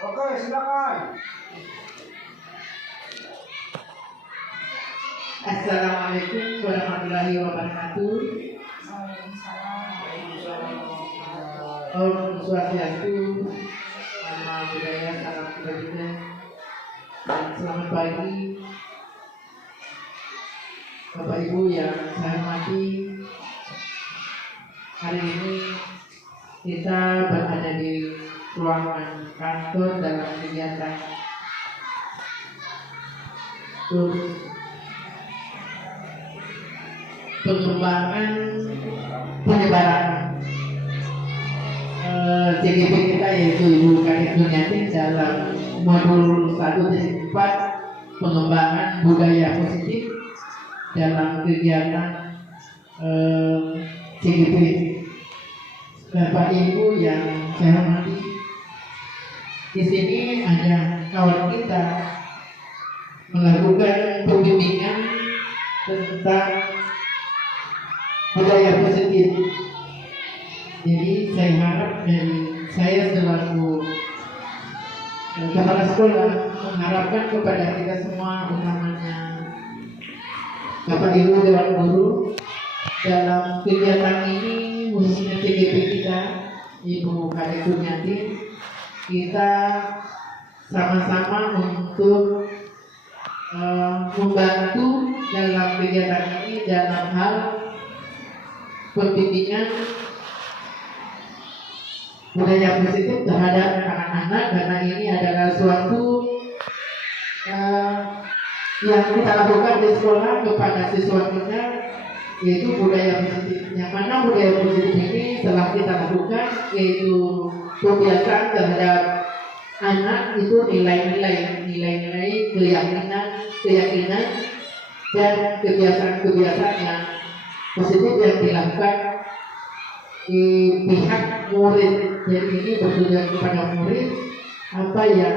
Oke, silakan. Assalamualaikum warahmatullahi wabarakatuh. Om Swastiastu, Nama Budaya, Salam Kebajikan, dan selamat pagi Bapak Ibu yang saya hormati. Hari ini kita berada di ruangan kantor dalam kegiatan pengembangan penyebaran CGP kita, yaitu Ibu Kadek Juniatin dalam modul 1.4 pengembangan budaya positif dalam kegiatan CGP. Bapak Ibu yang saya hormati, di sini ada kawan kita melakukan pembimbingan tentang budaya positif. Jadi saya harap dari saya selaku kepala sekolah mengharapkan kepada kita semua, utamanya Bapak Ibu Dewan Guru, dalam kegiatan ini khususnya CGP kita Ibu Kadek Juniatin, kita sama-sama untuk membantu dalam kegiatan ini dalam hal pembimbingan budaya positif terhadap anak-anak, karena ini adalah suatu yang kita lakukan di sekolah kepada siswa kita, yaitu budaya positif. Yang mana budaya positif ini telah kita lakukan, yaitu kebiasaan terhadap anak itu nilai-nilai keyakinan dan kebiasaan yang positif yang dilakukan di pihak murid. Jadi ini bertujuan kepada murid, apa yang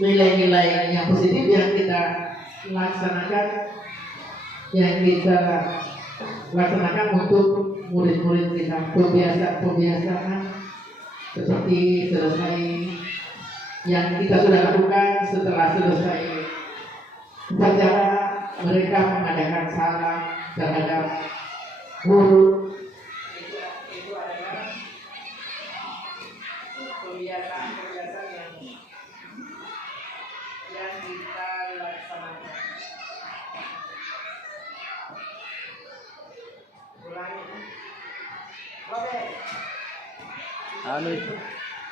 nilai-nilai yang positif yang kita laksanakan, untuk murid-murid kita. Pembiasaan seperti selesai yang kita sudah lakukan, setelah selesai upacara mereka mengadakan salam terhadap guru. Itu adalah kebiasaan yang kita laksanakan.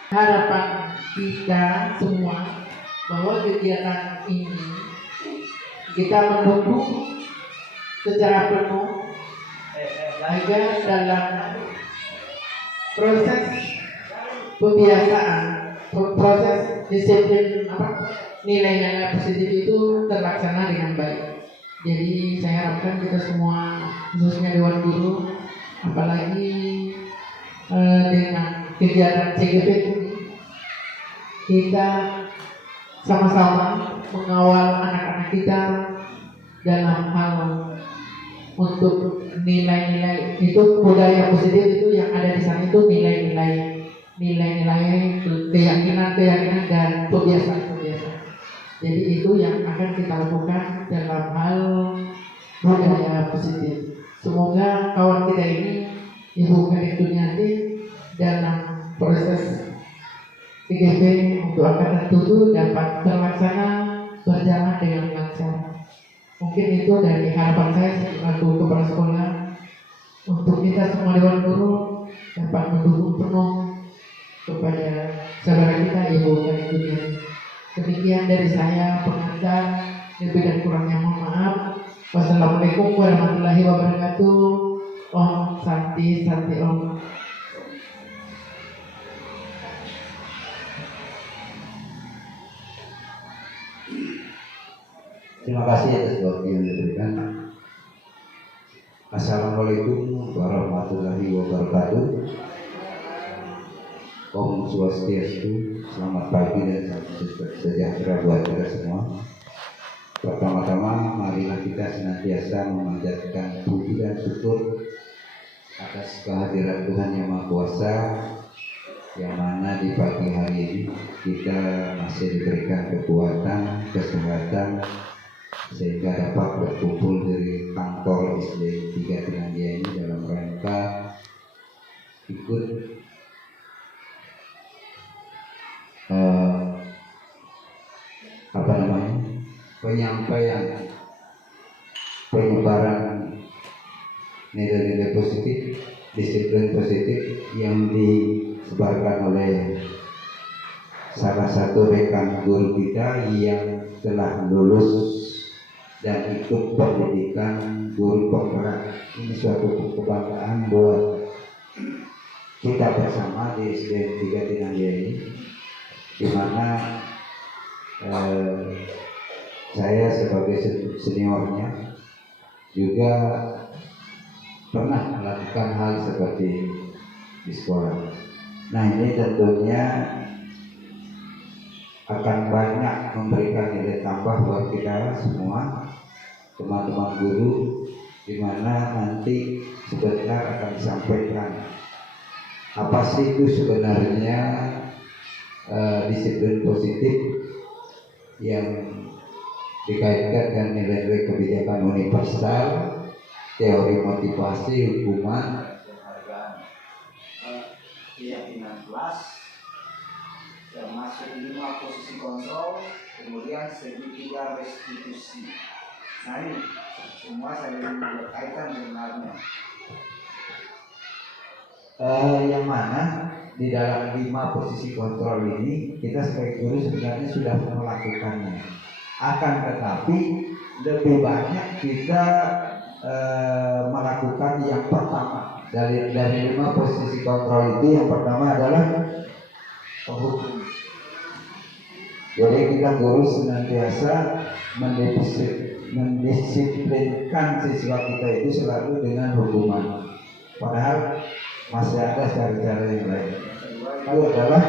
Harapan kita semua bahwa kegiatan ini kita mendukung secara penuh agar dalam proses pembiasaan, proses disiplin nilai-nilai positif itu terlaksana dengan baik. Jadi saya harapkan kita semua, khususnya Dewan Guru, apalagi dengan kegiatan CGP ini, kita sama-sama mengawal anak-anak kita dalam hal untuk nilai-nilai itu, budaya positif itu yang ada di sana itu nilai-nilai keyakinan dan kebiasaan. Jadi itu yang akan kita lakukan dalam hal budaya positif. Semoga kawan kita ini, Ibu Kadek Juniatin, dalam proses CGP untuk angkatan 7 dapat terlaksana berjalan dengan lancar. Mungkin itu dari harapan saya selaku kepala sekolah, untuk kita semua Dewan Guru dapat mendukung penuh kepada saudara kita Ibu Kadek Juniatin. Demikian dari saya pengantar, lebih dan kurangnya mohon maaf. Wassalamualaikum warahmatullahi wabarakatuh. Om Santi Om. Terima kasih atas waktu yang diberikan. Assalamualaikum warahmatullahi wabarakatuh. Om Swastiastu, selamat pagi dan salam sejahtera buat kita semua. Pertama-tama, marilah kita senantiasa memanjatkan puji dan syukur atas kehadiran Tuhan Yang Maha Kuasa, yang mana mana di pagi hari ini kita masih diberikan kekuatan, kesehatan sehingga dapat berkumpul dari kantor SD 3 Finlandia ini dalam rangka ikut penyampaian penyebaran nilai-nilai positif, disiplin positif yang disebarkan oleh salah satu rekan guru kita yang telah lulus dan ikut pendidikan guru penggerak. Ini suatu kebanggaan buat kita bersama di SD 3 Finlandia ini, di mana saya sebagai seniornya juga pernah melakukan hal seperti di sekolah. Nah, ini tentunya akan banyak memberikan nilai tambah buat kita semua, teman-teman guru, di mana nanti sebentar akan disampaikan apa sih itu sebenarnya disiplin positif yang dikaitkan dengan nilai-nilai kebijakan universal, teori motivasi, hukuman, keyakinan kelas, termasuk 5 posisi kontrol, kemudian segitiga restitusi. Nah, ini semua saya berkaitan dengannya. Yang mana di dalam 5 posisi kontrol ini kita sebagai guru sebenarnya sudah melakukannya. Akan tetapi lebih banyak kita melakukan yang pertama dari 5 posisi kontrol itu. Yang pertama adalah penghukum. Jadi kita guru senantiasa mendisiplinkan siswa kita itu selalu dengan hukuman. Padahal masih ada cara-cara yang lain. Itu adalah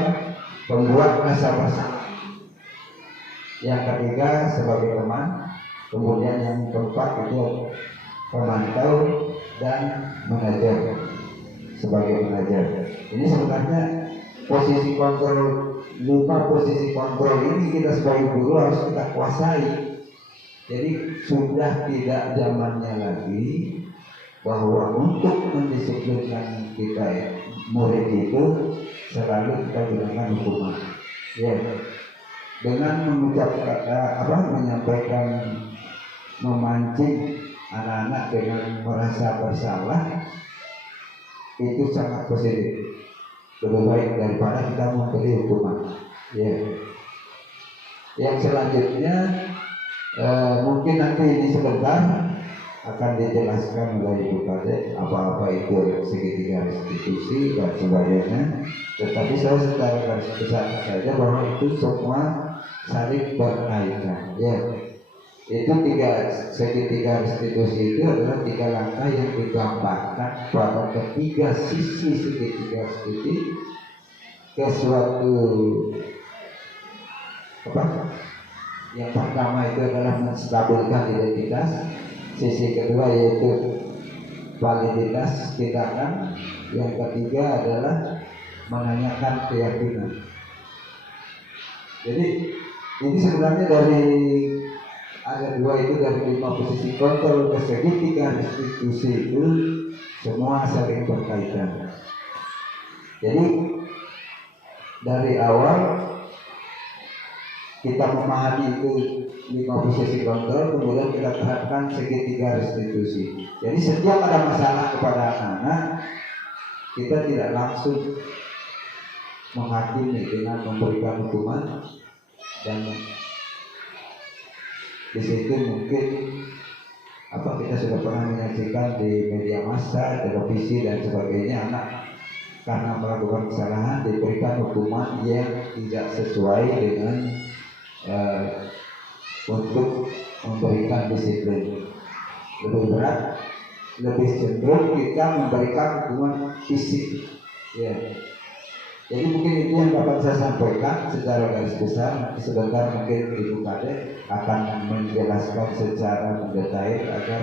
pembuat rasa bersalah. Yang ketiga sebagai teman, kemudian yang keempat itu pemantau dan mengajar sebagai pengajar. Ini sebenarnya posisi kontrol, 5 posisi kontrol ini kita sebagai guru harus kita kuasai. Jadi sudah tidak zamannya lagi bahwa untuk mendisiplinkan kita murid itu selalu kita gunakan hukuman. Ya. Dengan menyampaikan, memancing anak-anak dengan merasa bersalah, itu sangat positif. Lebih baik daripada kita memberi hukuman. Ya. Yang selanjutnya mungkin nanti ini sebentar akan dijelaskan oleh Ibu Kadek apa-apa itu segitiga restitusi dan sebagainya. Tetapi saya secara garis besar saja bahwa itu semua saling berkaitan. Ya, itu segitiga restitusi itu adalah 3 langkah yang digambarkan pada ketiga sisi segitiga restitusi ke suatu yang pertama itu adalah menstabilkan identitas. Sisi kedua yaitu validitas tindakan. Yang ketiga adalah menanyakan keyakinan. Jadi ini sebenarnya dari ada 2 itu, dari 5 posisi kontrol ke segitiga restitusi itu semua saling berkaitan. Jadi dari awal kita memahami itu 5 posisi kontrol, kemudian kita terapkan segitiga restitusi. Jadi setiap ada masalah kepada anak-anak, kita tidak langsung menghakimi dengan memberikan hukuman, dan di situ mungkin kita sudah pernah menyaksikan di media massa, televisi dan sebagainya, anak karena melakukan kesalahan diberikan hukuman yang tidak sesuai dengan untuk memberikan disiplin. Lebih berat, lebih cenderung kita memberikan hukuman fisik. Ya. Jadi mungkin itu yang dapat saya sampaikan secara garis besar. Nanti sebentar mungkin Ibu Kadek akan menjelaskan secara mendetail agar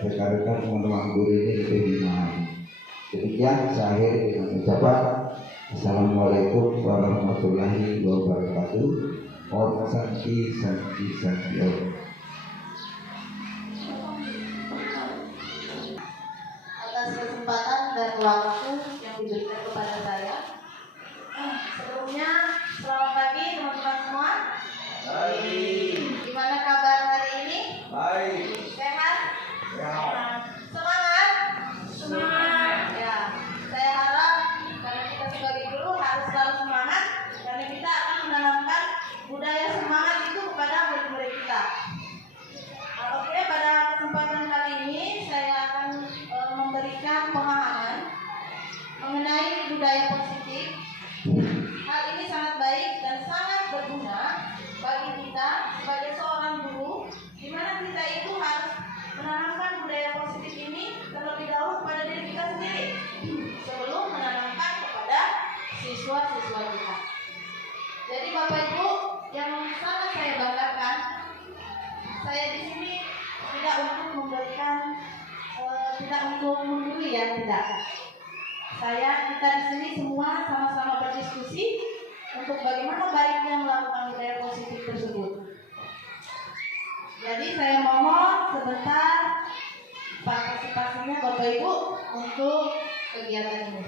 rekan-rekan teman-teman guru ini lebih memahami. Demikian saya akhiri dengan ucapan Assalamualaikum warahmatullahi wabarakatuh. Om Santi Santi Santi Om. Atas kesempatan dan waktu yang diberikan kepada saya. Sebelumnya, selamat pagi teman-teman semua. Baik. Gimana kabar hari ini? Baik. Sehat? Ya. Semangat? Semangat. Ya, saya harap karena kita sebagai guru harus selalu semangat karena kita akan menanamkan budaya semangat itu kepada murid-murid kita. Oke, pada kesempatan kali ini saya akan memberikan pemahaman mengenai budaya positif. Hal ini sangat baik dan sangat berguna bagi kita sebagai seorang guru, di mana kita itu harus menanamkan budaya positif ini terlebih dahulu pada diri kita sendiri sebelum menanamkan kepada siswa-siswa kita. Jadi Bapak Ibu yang sangat saya banggakan, saya di sini tidak untuk memberikan, tidak untuk menggurui ya, tidak. Kita di sini semua sama-sama berdiskusi untuk bagaimana baiknya melakukan budaya positif tersebut. Jadi saya mohon sebentar partisipasinya Bapak Ibu untuk kegiatan ini.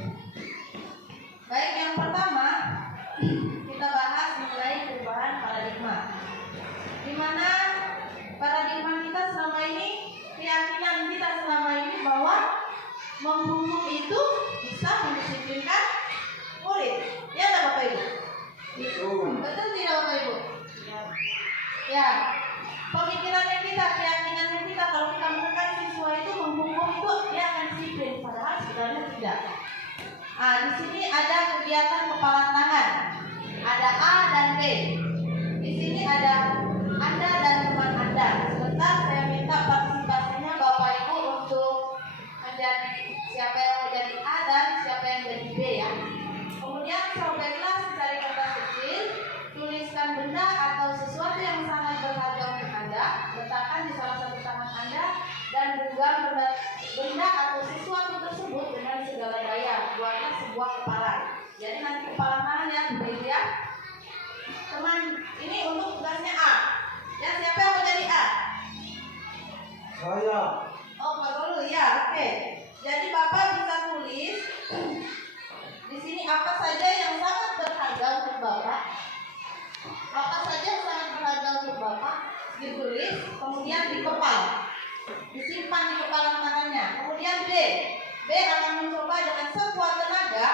Baik, yang pertama kita bahas mengenai perubahan paradigma. Di mana paradigma kita selama ini, keyakinan kita selama ini bahwa menghukum itu bisa mendisiplinkan murid. Ya tak Bapak Ibu? Betul tidak Bapak Ibu? Ya. Pemikirannya kita, keyakinannya kita, kalau kita menekan siswa itu menghukum itu dia akan disiplin, padahal sebenarnya tidak. Di sini ada kegiatan kepala tangan, ada A dan B. Di sini ada Anda dan teman Anda. Sebentar saya minta partisipasinya Bapak Ibu untuk menjadi siapa yang mau jadi A dan siapa yang jadi B ya. Kemudian sobeklah secari kertas kecil, tuliskan benda atau sesuatu yang sangat berharga untuk Anda, letakkan di salah satu tangan Anda dan genggam benda atau sesuatu tersebut dengan segala daya. Buatlah sebuah kepala. Jadi nanti kepala tangan ya, begitu ya. Teman, ini untuk tugasnya A. Ya, siapa yang mau jadi A? Saya. Oh, Pak dulu ya, oke. Jadi Bapak bisa tulis di sini apa saja yang sangat berharga untuk Bapak. Apa saja yang sangat berharga untuk Bapak ditulis, kemudian dikepal, disimpan di kepala tangannya. Kemudian B akan mencoba dengan sekuat tenaga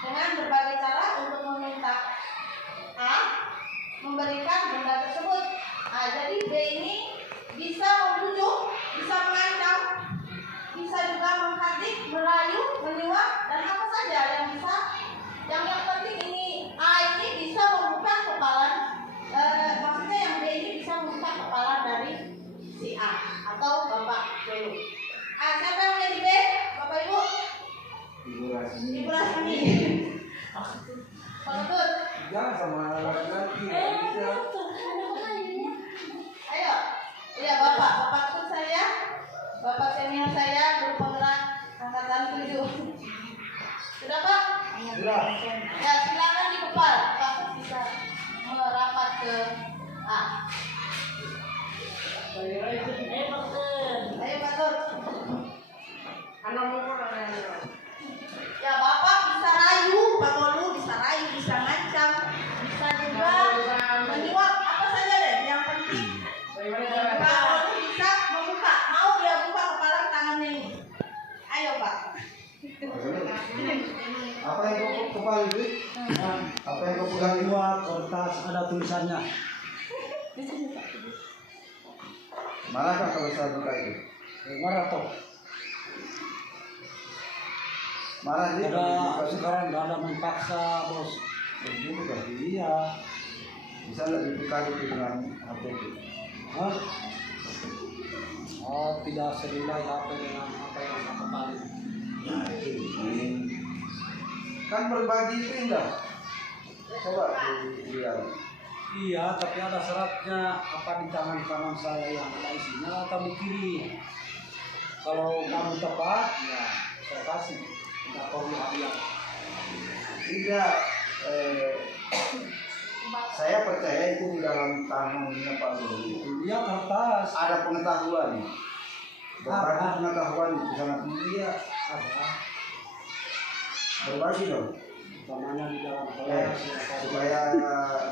dengan berbagai cara untuk meminta A memberikan benda tersebut. Jadi B ini bisa membujuk, bisa mengancam, bisa juga menghadik, merayu, menyuap, dan apa saja yang bisa. Yang penting ini A ini bisa membuka kepala, maksudnya yang B ini bisa membuka kepala dari si A atau Bapak dulu. Siapa yang menjadi B? Bapak Ibu? Ibu Rasmi. Pak Ketut. Jangan sama laki-laki. Ayo. Iya Bapak Ketut saya. Bapak senior saya, guru penggerak angkatan 7. Sudah Pak? Sudah. Ya silakan dikepal. Pak bisa merapat ke A. Ayo Pak Tur. Ya Bapak bisa rayu, Pak Golu bisa rayu, bisa ngancam, bisa juga menyuap, apa saja deh. Yang penting Pak Golu bisa membuka. Mau dia buka kepala tangannya ini. Ayo Pak. Apa yang kau kepala itu? Apa yang kau pegang ini? Kertas ada tulisannya. Mana kan kalau saya buka itu? Marah toh. Mana sih? Ada sekarang nggak ada main paksa bos. Begitu kan? Iya. Bisa nggak dibuka itu dengan HP itu? Hah? Oh tidak senilai apa dengan apa yang saya kembali. Nah itu ini. Kan berbagi itu indah. Coba dilihat. Iya, tapi ada syaratnya apa di tangan kanan saya yang ada isinya atau di kiri. Kalau kamu tepat, ya saya kasih. Tidak perlu hadiah. Tidak, saya percaya itu di dalam tangannya Pak Guru itu Dia kertas. ada pengetahuan. Berbagi pengetahuan itu sangat mulia. Ada. Berbagi dong. Namanya di dalam Ya, kelas. supaya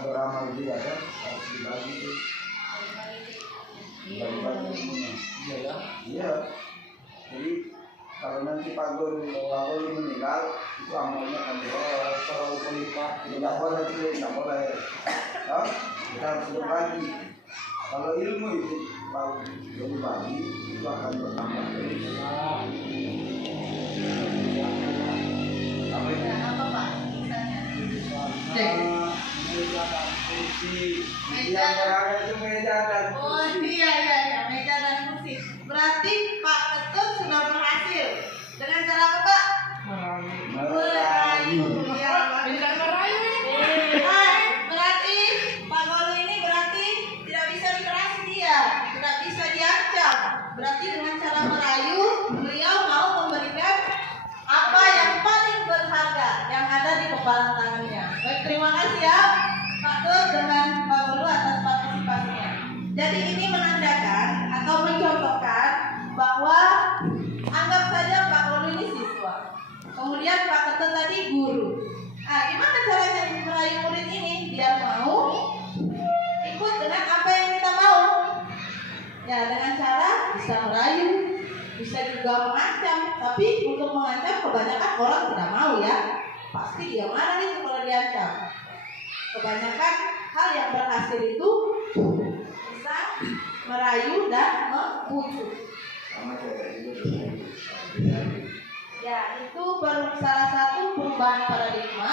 beramal juga kan harus dibagi itu. Bagi-bagi ilmunya. Iya ya. Iya. Jadi kalau nanti Pak Guru meninggal itu amalnya akan terlalu pelipat. Tidak boleh itu, tidak boleh. Ya, kita harus berbagi. Kalau ilmu itu kalau berbagi itu akan bertambah terus. Apa itu? Nah, apa Pak? Misalnya. Meja dan kursi. Yang berada itu meja dan Oh kursi. iya, meja dan kursi. Berarti Pak Ketut sudah berhasil. Dengan cara apa Pak? Merayu. Iya, Pak. Bukan merayu ini. Berarti Pak Golu ini berarti tidak bisa dikerasi dia, tidak bisa diancam. Berarti dengan cara merayu, beliau mau memberikan apa yang paling berharga yang ada di kepalan tangannya. Baik, terima kasih ya Pak Ketut dengan Pak Golu atas partisipasinya. Jadi ini menandakan atau mencontohkan bahwa anggap saja Pak Golu ini siswa, kemudian Pak Ketut tadi guru. Nah, gimana caranya merayu murid ini biar mau ikut dengan apa yang kita mau? Ya, dengan cara bisa merayu, bisa juga mengancam. Tapi untuk mengancam kebanyakan orang tidak mau ya. Pasti dia marah itu kalau diancam. Kebanyakan hal yang berhasil itu bisa merayu dan membujuk. Sama saya juga. Ya, itu salah satu perubahan paradigma,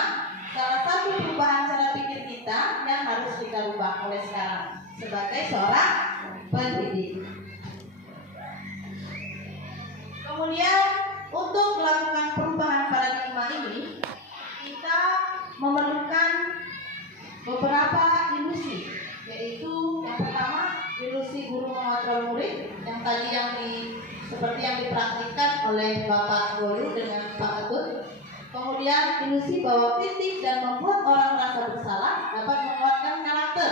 salah satu perubahan cara pikir kita yang harus kita rubah mulai sekarang sebagai seorang pendidik. Kemudian untuk melakukan perubahan paradigma ini, kita memerlukan beberapa ilusi, yaitu yang pertama ilusi guru mengontrol murid yang tadi seperti yang dipraktikkan oleh Bapak Guru dengan Pak Ketut. Kemudian ilusi bahwa kritik dan membuat orang merasa bersalah dapat menguatkan karakter.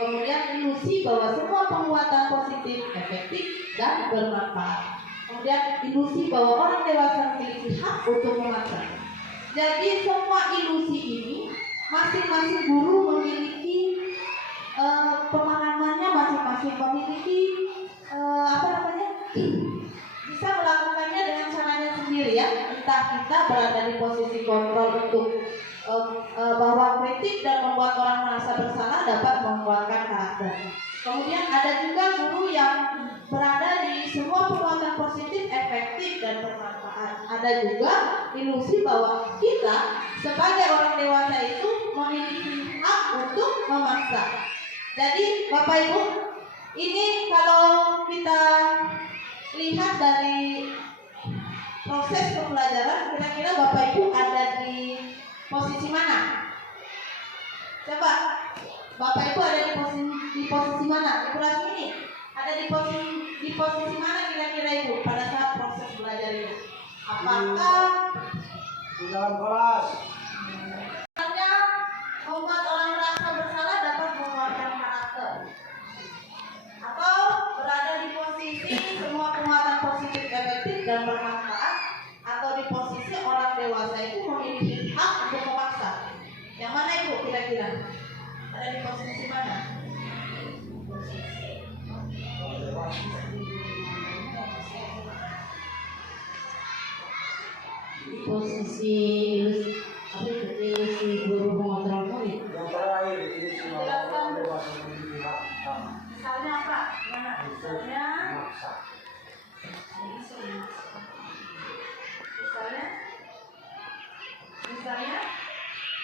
Kemudian ilusi bahwa semua penguatan positif efektif dan bermanfaat. Kemudian ilusi bahwa orang dewasa memiliki hak untuk memaksa. Jadi semua ilusi ini masing-masing guru memiliki pemahamannya, masing-masing memiliki bisa melakukannya dengan caranya sendiri ya. Entah kita berada di posisi kontrol untuk bahwa kritik dan membuat orang merasa bersalah dapat menguatkan karakter. Kemudian ada juga guru yang berada di semua penguatan positif, efektif dan bermanfaat. Ada juga ilusi bahwa kita sebagai orang dewasa itu memiliki hak untuk memaksa. Jadi Bapak Ibu, ini kalau kita lihat dari proses pembelajaran, kira-kira Bapak Ibu ada di posisi mana? Coba Bapak Ibu ada di posisi mana? Di kelas ini ada di posisi mana kira-kira Ibu pada saat proses belajar ini? Apakah Di dalam kelas. hanya membuat orang merasa bersalah dapat menguatkan karakter? Atau berada di posisi semua penguatan positif efektif dan bermanfaat? Atau di posisi orang dewasa itu memiliki hak untuk memaksa? Yang mana Ibu kira-kira? Ada di posisi mana? Posisi ilusi guru mengontrol murid. Yang terakhir ini semua orang dewasa memiliki hak utama. Misalnya apa? Mana? Misalnya Memaksa. misalnya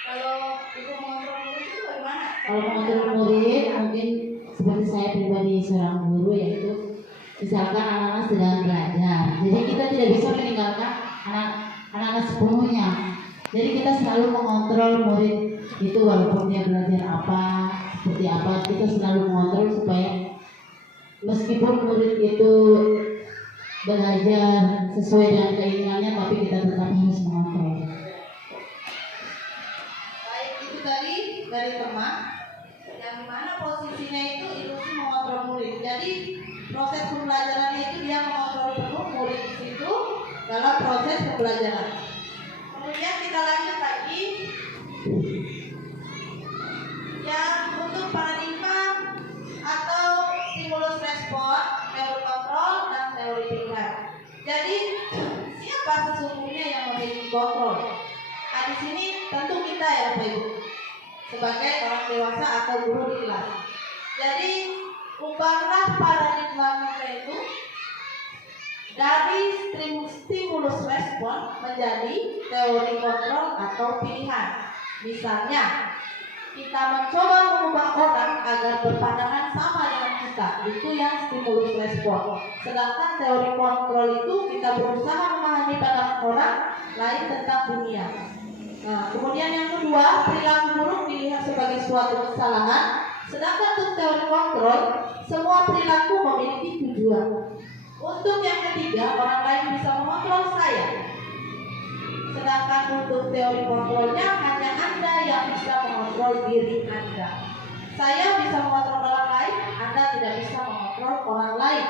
kalau itu mengontrol murid itu bagaimana? Kalau mengontrol murid mungkin seperti saya pribadi seorang guru, yaitu misalkan anak-anak sedang belajar, jadi kita tidak bisa meninggalkan anak-anak sepenuhnya. Jadi kita selalu mengontrol murid itu, walaupun dia belajar apa, seperti apa, kita selalu mengontrol supaya meskipun murid itu belajar sesuai dengan keinginannya, tapi kita tetap harus mengontrol. dari teman yang dimana posisinya itu ilusi mengontrol murid. Jadi proses pembelajarannya itu dia mengontrol penuh murid di situ dalam proses pembelajaran. Kemudian kita lanjut lagi yang untuk paradigma atau stimulus respon, teori kontrol dan teori pilihan. Jadi siapa sesungguhnya yang memiliki kontrol? Nah, di sini tentu kita ya Bapak Ibu sebagai orang dewasa atau guru di kelas. Jadi ubahlah paradigma kita itu dari stimulus respon menjadi teori kontrol atau pilihan. Misalnya kita mencoba mengubah orang agar berpandangan sama dengan kita, itu yang stimulus respon. Sedangkan teori kontrol itu kita berusaha memahami pandangan orang lain tentang dunia. Nah, kemudian yang kedua, perilaku buruk dilihat sebagai suatu kesalahan. Sedangkan untuk teori kontrol, semua perilaku memiliki tujuan. Untuk yang ketiga, orang lain bisa mengontrol saya. Sedangkan untuk teori kontrolnya hanya Anda yang bisa mengontrol diri Anda. Saya bisa mengontrol orang lain, Anda tidak bisa mengontrol orang lain.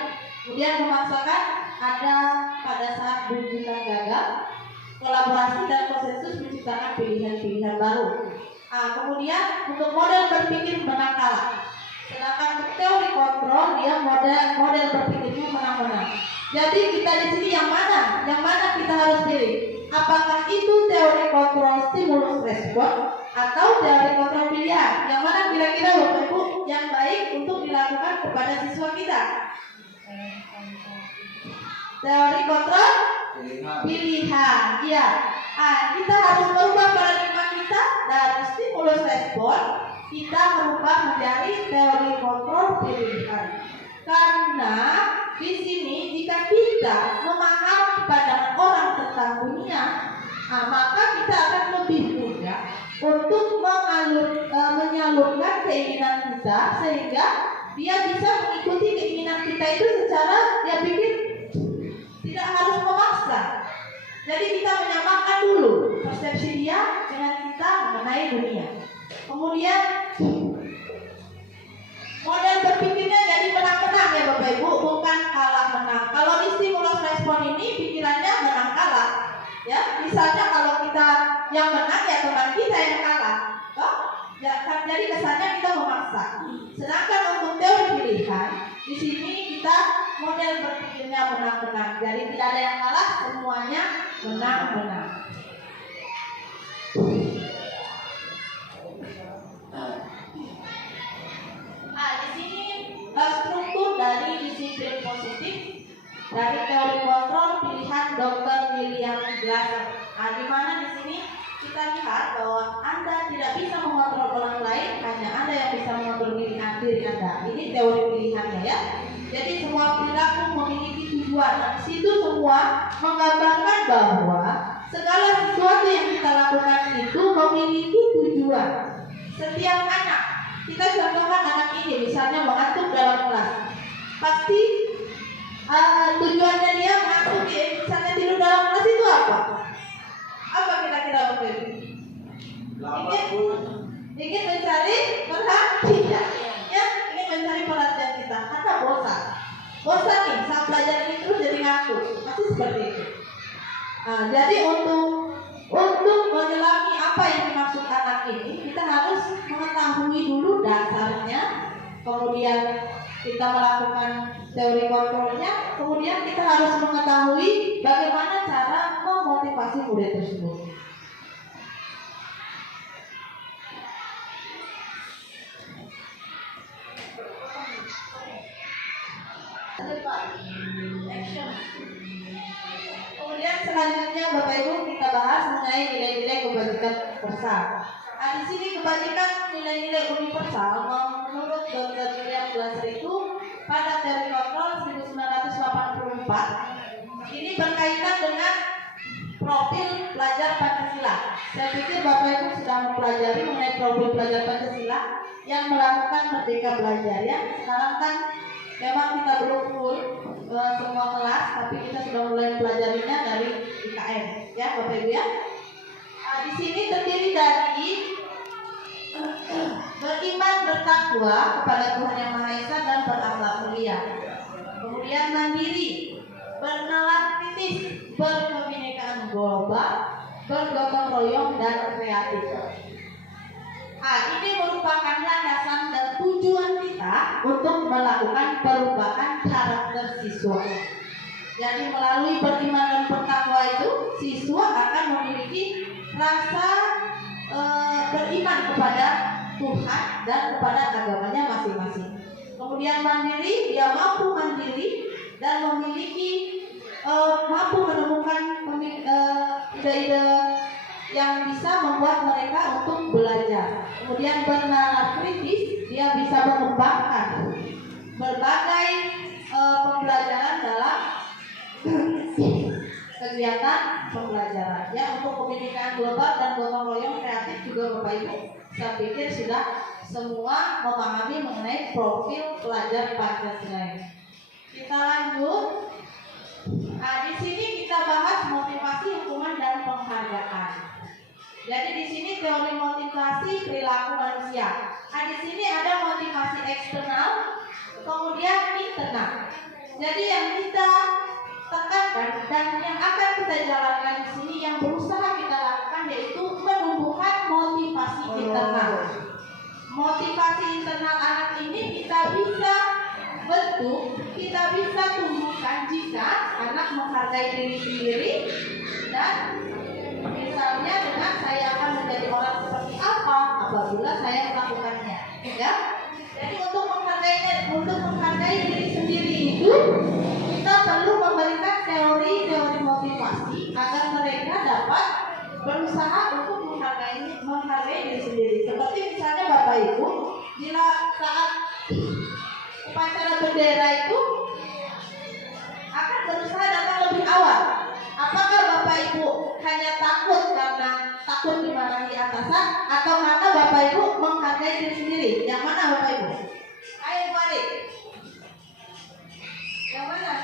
Kemudian memaksakan Anda pada saat bujukan gagal, kolaborasi dan konsensus menciptakan pilihan-pilihan baru. Nah, kemudian untuk model berpikir menang kalah. Sedangkan untuk teori kontrol dia model berpikirnya menang-menang. Jadi kita di sini yang mana kita harus pilih? Apakah itu teori kontrol stimulus respon atau teori kontrol pilihan? Yang mana kira-kira Bapak Ibu yang baik untuk dilakukan kepada siswa kita? Teori kontrol pilihan. Iya. Kita harus merubah paradigma kita dari stimulus respon, kita merubah menjadi teori kontrol pilihan. Karena di sini jika kita memahami pandangan orang tentang dunia, maka kita akan lebih mudah untuk menyalurkan keinginan kita sehingga dia bisa mengikuti keinginan kita itu secara dia pikir tidak harus memaksa. Jadi kita menyamakan dulu persepsi dia dengan kita mengenai dunia. Kemudian model berpikirnya jadi menang-menang ya Bapak Ibu, bukan kalah-menang. Kalau di stimulus respon ini pikirannya menang kalah. Ya, misalnya kalau kita yang menang ya teman kita yang kalah. Toh? Ya, kan jadi kesannya kita memaksa. Sedangkan untuk teori pilihan, di sini kita model berpikirnya menang-menang. Jadi tidak ada yang kalah, semuanya menang-menang. Di sini struktur dari disiplin positif dari teori kontrol pilihan Dr. William Glasser. Di mana di sini kita lihat bahwa Anda tidak bisa mengontrol orang lain, hanya Anda yang bisa mengontrol diri Anda. Ini teori pilihannya ya. Jadi semua perilaku memiliki tujuan. Di situ semua menggambarkan bahwa segala sesuatu yang kita lakukan itu memiliki tujuan. Setiap anak, kita contohkan anak ini misalnya mengantuk dalam kelas, pasti tujuannya dia mengantuk, misalnya tidur dalam kelas itu apa? Apa kira-kira Bapak Ibu? Ingin mencari perhatian, ya, ingin mencari perhatian kita karena bosan nih, saat belajar ini terus jadi ngantuk, pasti seperti itu. Jadi untuk menyelami apa yang dimaksud anak ini, kita harus mengetahui dulu dasarnya, kemudian kita melakukan teori kontrolnya, kemudian kita harus mengetahui bagaimana cara memotivasi murid tersebut. Action. Kemudian selanjutnya Bapak Ibu kita bahas mengenai nilai-nilai kebajikan universal. Di sini kebajikan nilai-nilai universal menurut Dr. William Glasser itu pada teori kontrol 1984 ini berkaitan dengan profil pelajar Pancasila. Saya pikir Bapak Ibu sudah mempelajari mengenai profil pelajar Pancasila yang melakukan Merdeka Belajar ya. Sekarang kan memang kita belum full semua kelas, tapi kita sudah mulai pelajarinya dari IKN ya Bapak Ibu ya. Di sini terdiri dari bertakwa kepada Tuhan Yang Maha Esa dan berakhlak mulia. Kemudian mandiri, bernalar kritis, berkebinekaan global, bergotong royong dan kreatif. Ini merupakan landasan dan tujuan kita untuk melakukan perubahan karakter siswa. Jadi melalui beriman dan bertakwa itu, siswa akan memiliki rasa beriman kepada Tuhan dan kepada agamanya masing-masing. Kemudian mandiri, dia mampu mandiri dan memiliki mampu menemukan ide-ide yang bisa membuat mereka untuk belajar. Kemudian bernalar kritis, dia bisa mengembangkan berbagai pembelajaran dalam kegiatan pembelajaran. Ya, untuk kebinekaan global dan gotong royong kreatif juga Bapak Ibu, saya pikir sudah semua memahami mengenai profil pelajar Pancasila. Kita lanjut. Di sini kita bahas motivasi, hukuman dan penghargaan. Jadi di sini teori motivasi perilaku manusia. Di sini ada motivasi eksternal, kemudian internal. Jadi yang kita tekankan dan yang akan kita jalankan di sini, yang berusaha kita lakukan, yaitu menumbuhkan motivasi internal. Motivasi internal anak ini kita bisa bentuk, kita bisa tumbuhkan jika anak menghargai diri sendiri dan misalnya dengan saya akan menjadi orang seperti apa apabila saya melakukannya, ya. Jadi untuk menghargai diri sendiri itu kita perlu memberikan teori-teori motivasi agar mereka dapat berusaha untuk menghargai diri sendiri. Seperti misalnya Bapak Ibu, bila saat upacara bendera itu akan berusaha datang lebih awal. Apakah Bapak Ibu hanya takut karena takut dimarahi atasan, atau karena Bapak Ibu menghargai diri sendiri? Yang mana Bapak Ibu? Ayo balik. Yang mana?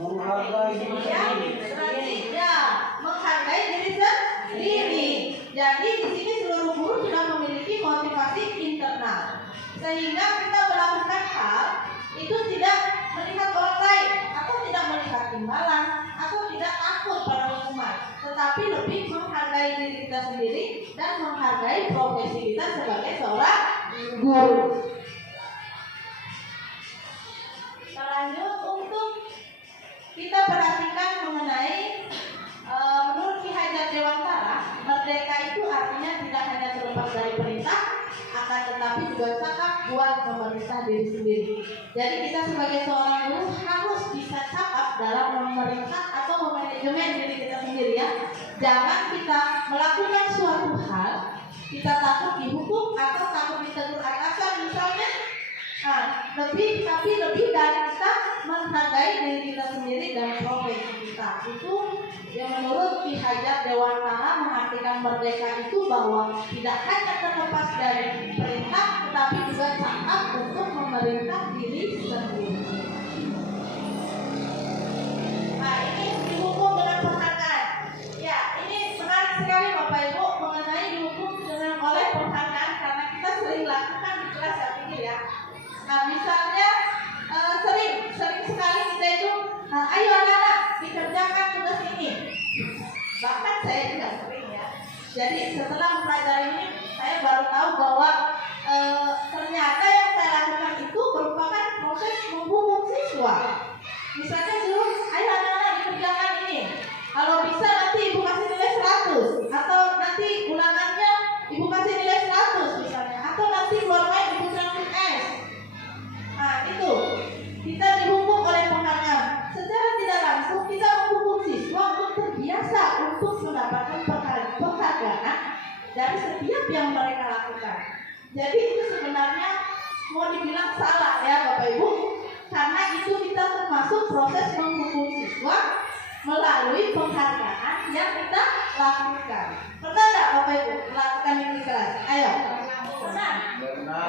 Menghargai diri Berarti ya menghargai diri sendiri. Jadi di sini seluruh guru sudah memiliki motivasi internal, sehingga kita melakukan hal itu tidak melihat orang lain, atau tidak melihat imbalan, atau tidak takut pada hukuman, tetapi lebih menghargai diri kita sendiri dan menghargai profesi kita sebagai seorang guru. Lanjut, untuk kita perhatikan mengenai menurut Ki Hajar Dewantara, merdeka itu artinya tidak hanya terlepas dari perintah, akan tetapi juga cakap buat memerintah diri sendiri. Jadi kita sebagai seorang guru harus bisa cakap dalam memerintah atau memanajemen diri kita sendiri, ya. Jangan kita melakukan suatu hal kita takut dihukum atau takut ditegur atasan misalnya. Lebih dari kita menghargai diri kita sendiri dan profesi kita. Itu yang menurut Ki Hajar Dewantara mengartikan merdeka itu bahwa tidak hanya terlepas dari perintah, tetapi juga cakap untuk memerintah diri sendiri. Ini dihukum dengan penghargaan. Ya, ini menarik sekali Bapak Ibu mengenai dihukum dengan oleh penghargaan, karena kita sering lakukan di kelas, saya pikir, ya. Misalnya sering sekali kita itu, ayo anak-anak dikerjakan tugas ini. Bahkan saya juga sering, ya. Jadi setelah mempelajari ini, saya baru tahu bahwa ternyata yang saya lakukan itu merupakan proses menghukum siswa. Misalnya suruh, ayo anak-anak dikerjakan ini. Kalau bisa nanti ibu kasih nilai 100, atau nanti ulangannya ibu kasih nilai 100 misalnya, atau nanti keluar main ibu cantik es. Itu kita dihukum oleh penghargaan. Secara tidak langsung kita menghukum siswa untuk terbiasa untuk mendapatkan penghargaan dari setiap yang mereka lakukan. Jadi itu sebenarnya mau dibilang salah, ya Bapak Ibu, karena itu kita termasuk proses menghukum siswa melalui penghargaan yang kita lakukan. Pernah nggak Bapak Ibu melakukan ini di kelas? Ayo. Pernah.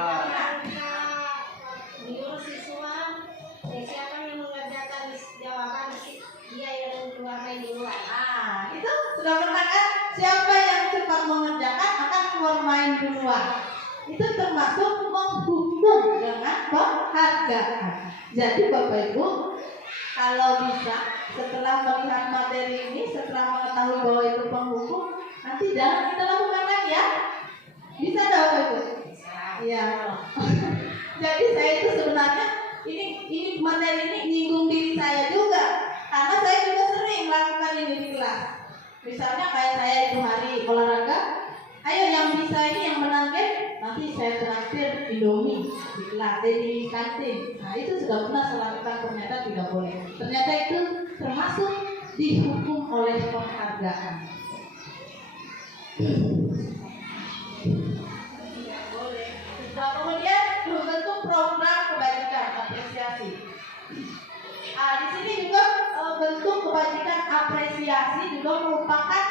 Menyuruh siswa, siapa yang mengerjakan jawaban, dia yang keluarkan duluan. Itu sudah pernah kan? Siapa yang cepat mengerjakan akan keluar main duluan. Itu termasuk menghukum penghargaan. Jadi Bapak Ibu, kalau bisa setelah melihat materi ini, setelah mengetahui bahwa itu penghukum, nanti jangan kita lakukan lagi ya. Bisa enggak Bapak Ibu? Iya. Jadi saya itu sebenarnya ini materi ini nyinggung diri saya juga, karena saya juga sering melakukan ini di kelas. Misalnya kayak saya itu hari olahraga, ayo yang bisa ini yang menang nanti saya traktir Indomie di kelas, di kantin. Nah itu sudah pernah saya lakukan, ternyata tidak boleh. Ternyata itu termasuk dihukum oleh penghargaan. Nah, kemudian bentuk program kebajikan apresiasi. Di sini juga bentuk kebajikan apresiasi juga merupakan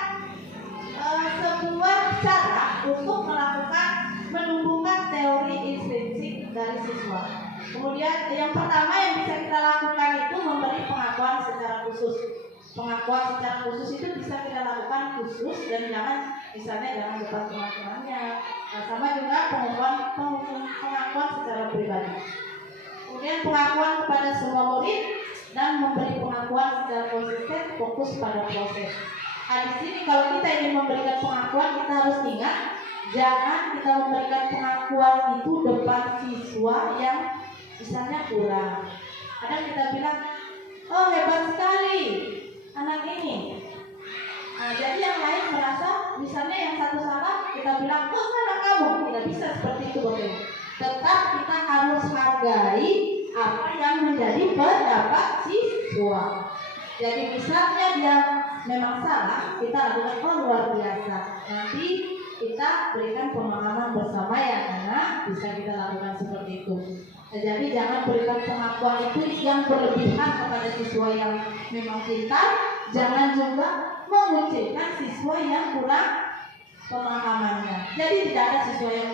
sebuah cara untuk menumbuhkan teori intrinsik dari siswa. Kemudian yang pertama yang bisa kita lakukan itu memberi pengakuan secara khusus. Pengakuan secara khusus itu bisa kita lakukan khusus dan jangan depan teman-temannya. Nah, sama juga pengakuan secara pribadi. Kemudian pengakuan kepada semua murid dan memberi pengakuan secara konsisten fokus pada proses. Nah, di sini kalau kita ingin memberikan pengakuan, kita harus ingat jangan kita memberikan pengakuan itu depan siswa yang misalnya kurang. Kadang kita bilang, oh hebat sekali anak ini. Nah, jadi yang lain merasa misalnya yang satu salah, kita bilang, oh salah kamu. Tidak bisa seperti itu Bapak. Tetap kita harus hargai apa yang menjadi pendapat siswa. Jadi misalnya dia memang salah, kita lakukan luar biasa. Nanti kita berikan pemahaman bersama ya, karena bisa kita lakukan seperti itu. Nah, jadi jangan berikan pengakuan itu yang berlebihan kepada siswa yang memang pintar. Jangan juga mengucilkan siswa yang kurang pemahamannya. Jadi tidak ada siswa yang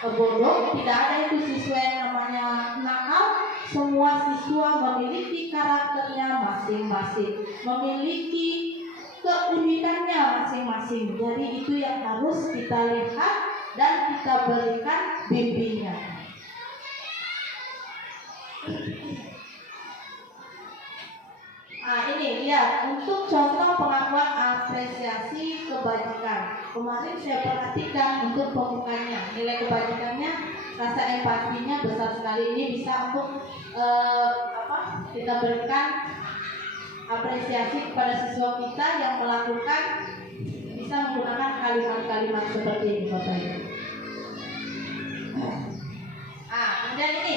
bodoh, tidak ada itu siswa yang namanya nakal. Semua siswa memiliki karakternya masing-masing, memiliki keunikannya masing-masing. Jadi itu yang harus kita lihat dan kita berikan bimbingan. Nah ini lihat untuk contoh pengakuan apresiasi kebajikan. Kemarin saya perhatikan untuk pembukanya, nilai kebajikannya, rasa empatinya besar sekali. Ini bisa untuk kita berikan apresiasi kepada siswa kita yang melakukan, bisa menggunakan kalimat-kalimat seperti ini Bapak Ibu. Kemudian ini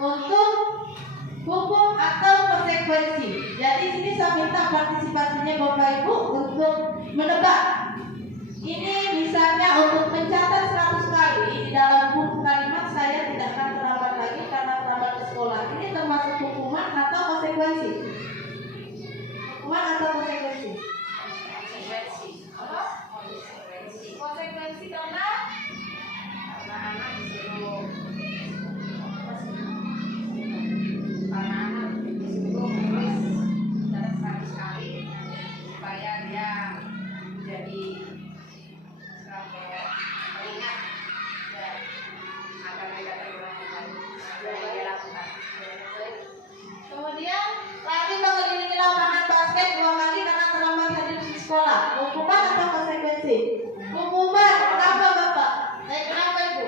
untuk hukum atau konsekuensi. Jadi sini saya minta partisipasinya Bapak Ibu untuk menebak. Ini misalnya untuk mencatat 100 kali di dalam buku kalimat, saya tidak akan terlambat lagi karena terlambat ke sekolah. Ini termasuk hukuman atau konsekuensi? Hukuman atau konsekuensi? Konsekuensi karena anak disuruh menulis dalam 100 kali supaya dia jadi mengingat agar mereka terulang kembali yang dia lakukan. Kemudian lari mengelilingi lapangan basket 2 kali karena terlambat hadir di sekolah. Hukuman atau konsekuensi? Hukuman. Kenapa Bapak? Kenapa Ibu?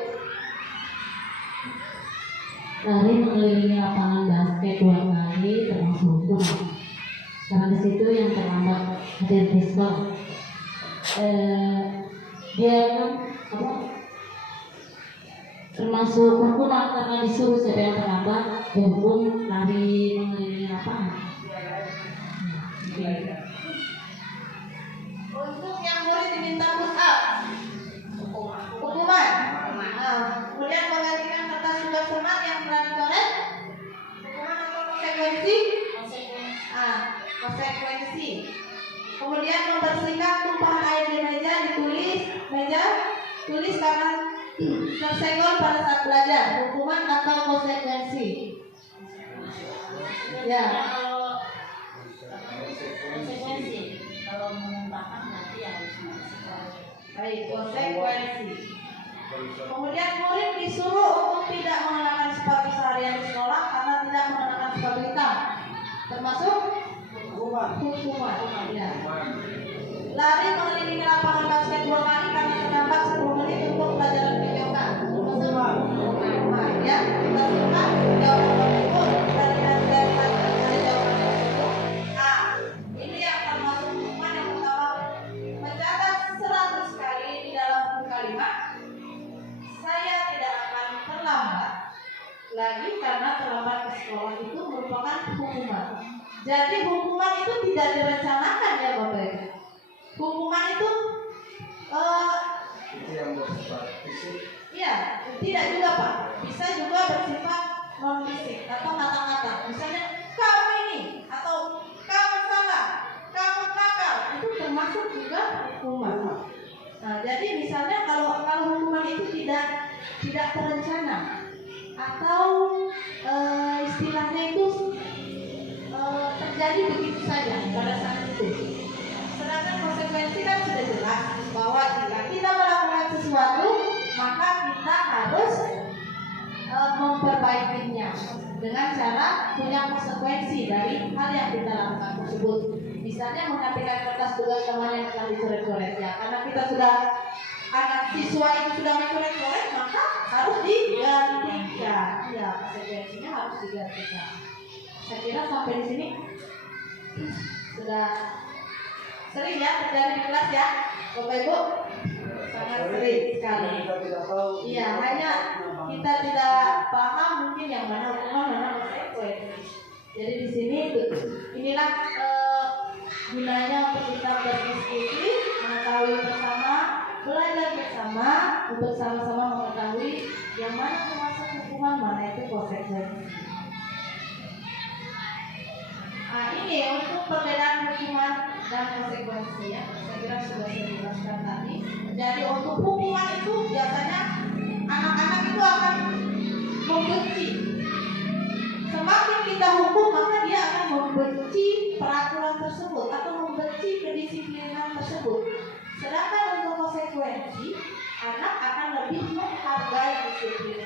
Lari mengelilingi lapangan basket 2 kali termasuk hukuman. Karena di situ yang terlambat hadir di sekolah. Dia kan termasuk hukuman karena disuruh siapa yang terlambat dihukum lari mengelilingi lapangan. Untuk yang murid diminta push up, hukuman. Kemudian menggantikan kertas tugas semat yang telah dicoret, hukuman atau konsekuensi? Konsekuensi. Kemudian membersihkan tumpahan air di meja, tulis karena tersenggol pada saat belajar, hukuman atau konsekuensi? Ya. Konsekuensi. Kalau menumpahkan nanti harus baik, konsekuensi. Kemudian murid disuruh untuk tidak mengenakan sepatu seharian di sabtu hitam termasuk Hukuman. hukuman. Ya. Lari mengelilingi lapangan basket 2 kali karena terlambat 10 menit untuk pelajaran videokan. Hukuman. Hukuman. Ya, kita simak jawaban berikut dari jawaban tersebut. A. Ini yang termasuk hukuman yang pertama. Mencatat 100 kali di dalam kalimat. Saya tidak akan terlambat lagi karena terlambat ke sekolah itu merupakan hukuman. Jadi hukuman itu tidak direncanakan ya Bapak Ibu. Hukuman itu Itu yang bersifat fisik. iya, tidak juga Pak. Bisa juga bersifat non fisik atau kata-kata. Misalnya kamu ini atau kamu salah, kamu nakal, itu termasuk juga hukuman. Nah, jadi misalnya kalau hukuman itu tidak terencana atau istilahnya itu terjadi begitu saja pada saat itu. Sedangkan konsekuensi kan sudah jelas bahwa jika kita melakukan sesuatu maka kita harus memperbaikinya dengan cara punya konsekuensi dari hal yang kita lakukan tersebut. Misalnya menghentikan kertas tugas teman yang telah dicoret-coret ya, karena kita sudah anak siswa itu sudah mencoret-coret maka harus digantikan. Ya, konsekuensinya harus digantikan. Saya kira sampai di sini sudah sering ya terjadi di kelas ya, Bapak Ibu, sangat sering sekali. Kita tidak tahu. Iya, hanya kita tidak paham mungkin yang mana hukuman mana konsekuensi. Jadi di sini inilah gunanya untuk kita berdiskusi, mengetahui bersama, belajar bersama untuk sama-sama mengetahui yang mana termasuk hukuman, mana itu konsekuensi. Nah, ini untuk perbedaan hukuman dan konsekuensi ya. Saya kira sudah saya jelaskan tadi. Jadi untuk hukuman itu biasanya anak-anak itu akan membenci. Semakin kita hukum maka dia akan membenci peraturan tersebut atau membenci kedisiplinan tersebut. Sedangkan untuk konsekuensi, anak akan lebih menghargai disiplin.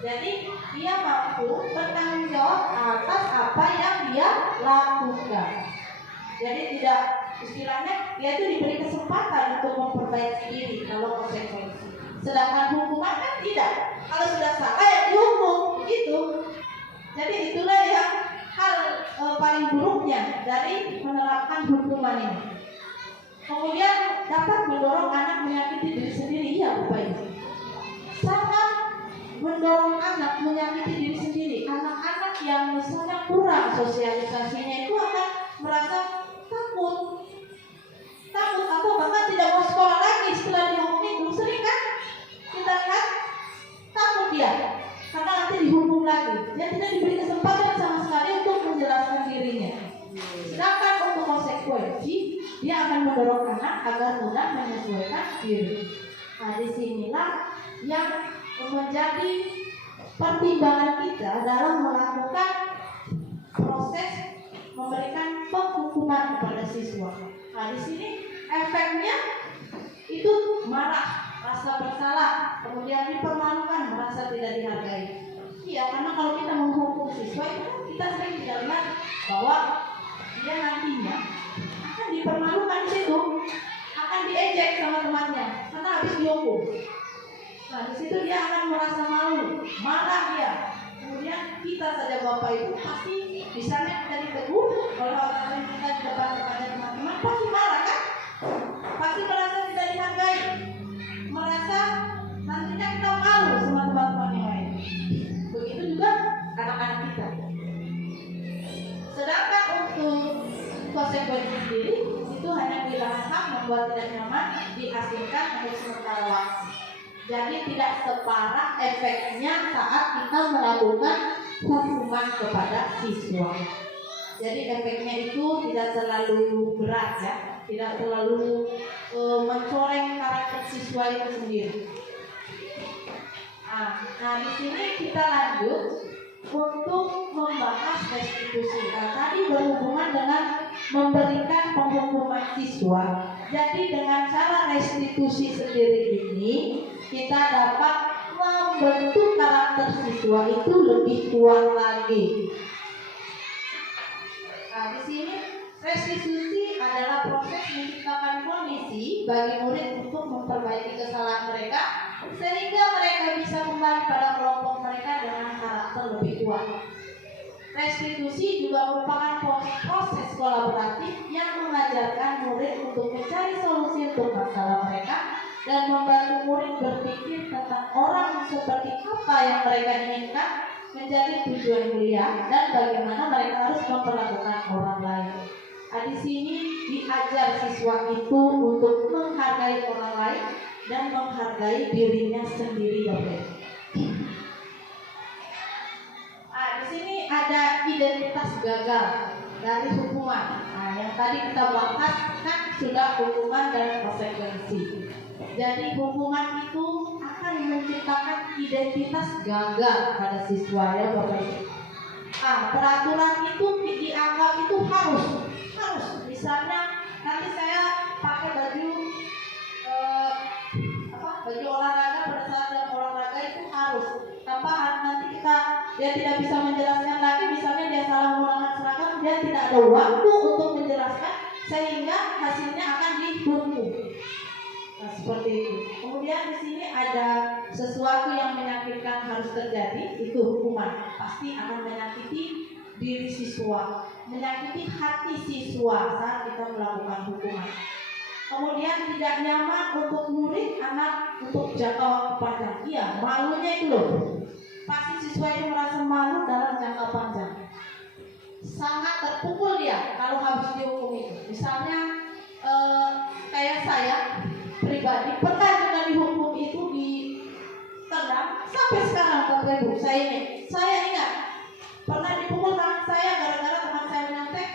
Jadi dia mampu bertanggung jawab atas apa yang dia lakukan. Jadi tidak istilahnya dia itu diberi kesempatan untuk memperbaiki diri kalau konsekuensi. Sedangkan hukuman kan tidak. Kalau sudah salah ya dihukum gitu. Jadi itulah yang hal paling buruknya dari menerapkan hukuman ini. Kemudian dapat mendorong anak menyakiti diri sendiri ya Bapak Ibu. Sangat mendorong anak menyakiti diri sendiri. Anak-anak yang misalnya kurang sosialisasinya itu akan merasa takut atau bahkan tidak mau sekolah lagi setelah dihukum itu. Sering kan kita lihat takut dia karena nanti dihukum lagi. Dia tidak diberi kesempatan sama sekali untuk menjelaskan dirinya. Sedangkan untuk konsekuensi dia akan mendorong anak agar mudah menyesuaikan diri. Nah, disinilah yang menjadi pertimbangan kita dalam melakukan proses memberikan penghukuman kepada siswa. Nah, di sini efeknya itu marah, rasa bersalah, kemudian dipermalukan, merasa tidak dihargai. Iya, karena kalau kita menghukum siswa itu kita sering tidak lihat bahwa dia nantinya akan dipermalukan di situ, akan diejek sama temannya karena habis dihukum. Nah, di situ dia akan merasa malu, marah dia. Kemudian kita saja Bapak Ibu pasti misalnya kita ditegur oleh orang kita di depan kepada teman-teman pasti marah kan? Pasti merasa tidak dihargai, merasa nantinya kita malu sama teman-teman yang lain. Begitu juga anak-anak kita. Sedangkan untuk konsekuensi sendiri itu hanya dilarang membuat tidak nyaman, diasingkan untuk sementara waktu. Jadi tidak separah efeknya saat kita melakukan hukuman kepada siswa. Jadi efeknya itu tidak terlalu berat ya, tidak terlalu mencoreng karakter siswa itu sendiri. Nah di sini kita lanjut untuk membahas restitusi. Nah, tadi berhubungan dengan memberikan penghukuman siswa. Jadi dengan cara restitusi sendiri ini kita dapat membentuk karakter siswa itu lebih kuat lagi. Nah, di sini restitusi adalah proses menciptakan kondisi bagi murid untuk memperbaiki kesalahan mereka sehingga mereka bisa kembali pada kelompok mereka dengan karakter lebih kuat. Restitusi juga merupakan proses kolaboratif yang mengajarkan murid untuk mencari solusi untuk masalah mereka dan membantu murid berpikir tentang orang seperti apa yang mereka inginkan menjadi tujuan mulia dan bagaimana mereka harus memperlakukan orang lain. Nah, di sini diajar siswa itu untuk menghargai orang lain dan menghargai dirinya sendiri. Di sini ada identitas gagal dari hukuman. Nah, yang tadi kita bahas kan sudah hukuman dan konsekuensi. Jadi hukuman itu akan menciptakan identitas gagal pada siswa ya Bapak Ibu. Peraturan itu dianggap itu harus. Misalnya nanti saya pakai baju baju olahraga pada saat dalam olahraga itu harus. Tanpa nanti dia tidak bisa menjelaskan lagi, misalnya dia salah menggunakan seragam, dia tidak ada waktu untuk menjelaskan sehingga hasilnya akan dihukum. Nah, seperti itu. Kemudian di sini ada sesuatu yang menyakitkan harus terjadi, itu hukuman. Pasti akan menyakiti diri siswa, menyakiti hati siswa saat kita melakukan hukuman. Kemudian tidak nyaman untuk murid anak untuk jangka waktu panjang. Iya, malunya itu loh. Pasti siswa itu merasa malu dalam jangka panjang. Sangat terpukul dia kalau habis dihukum itu. Misalnya kayak saya pribadi pernah juga dihukum itu di tendang sampai sekarang Bapak Ibu. Saya ingat pernah dipukul tangan saya gara-gara teman saya menyontek.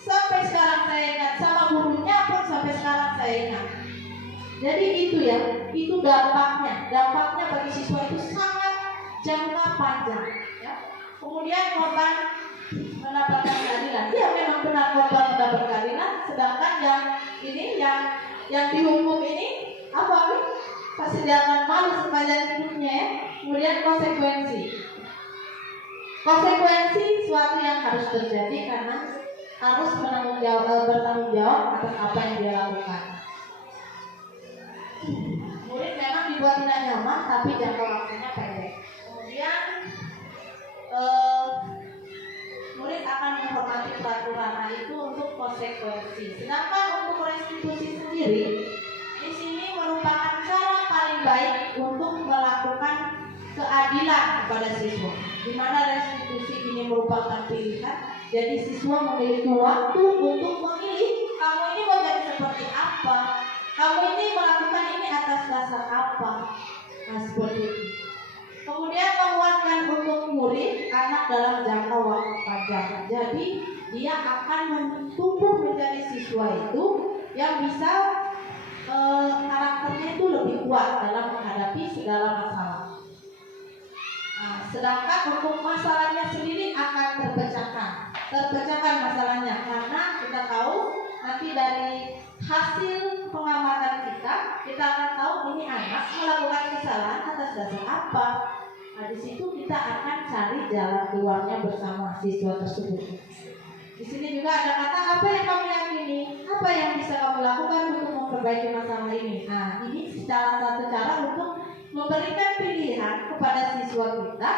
Sampai sekarang saya ingat, sama gurunya pun sampai sekarang saya ingat. Jadi itu ya, itu dampaknya bagi siswa itu sangat jangka panjang ya. Kemudian korban mendapatkan keadilan. Iya, memang benar korban mendapat keadilan, sedangkan yang dihukum ini apa? Pasti dia akan malu sepanjang hidupnya ya. Kemudian konsekuensi suatu yang harus terjadi karena harus bertanggung jawab atas apa yang dia lakukan. Murid memang dibuat tidak nyaman, tapi jangka waktunya pendek. Kemudian murid akan menghormati peraturan itu untuk konsekuensi. Sedangkan untuk restitusi sendiri, di sini merupakan cara paling baik untuk melakukan keadilan kepada siswa. Di mana restitusi ini merupakan pilihan. Jadi siswa memiliki waktu untuk memilih, kamu ini mau jadi seperti apa, kamu ini melakukan ini atas dasar apa. Nah, seperti itu. Kemudian menguatkan untuk murid anak dalam jangka waktu panjang. Jadi dia akan tumbuh menjadi siswa itu yang bisa karakternya itu lebih kuat dalam menghadapi segala masalah. Sedangkan untuk masalahnya sendiri akan terpecahkan masalahnya, karena kita tahu nanti dari hasil pengamatan kita akan tahu ini anak melakukan kesalahan atas dasar apa. Nah, di situ kita akan cari jalan keluarnya bersama siswa tersebut. Di sini juga ada kata apa yang kamu yakini, apa yang bisa kamu lakukan untuk memperbaiki masalah ini. Nah, ini salah satu cara untuk memberikan pilihan kepada siswa kita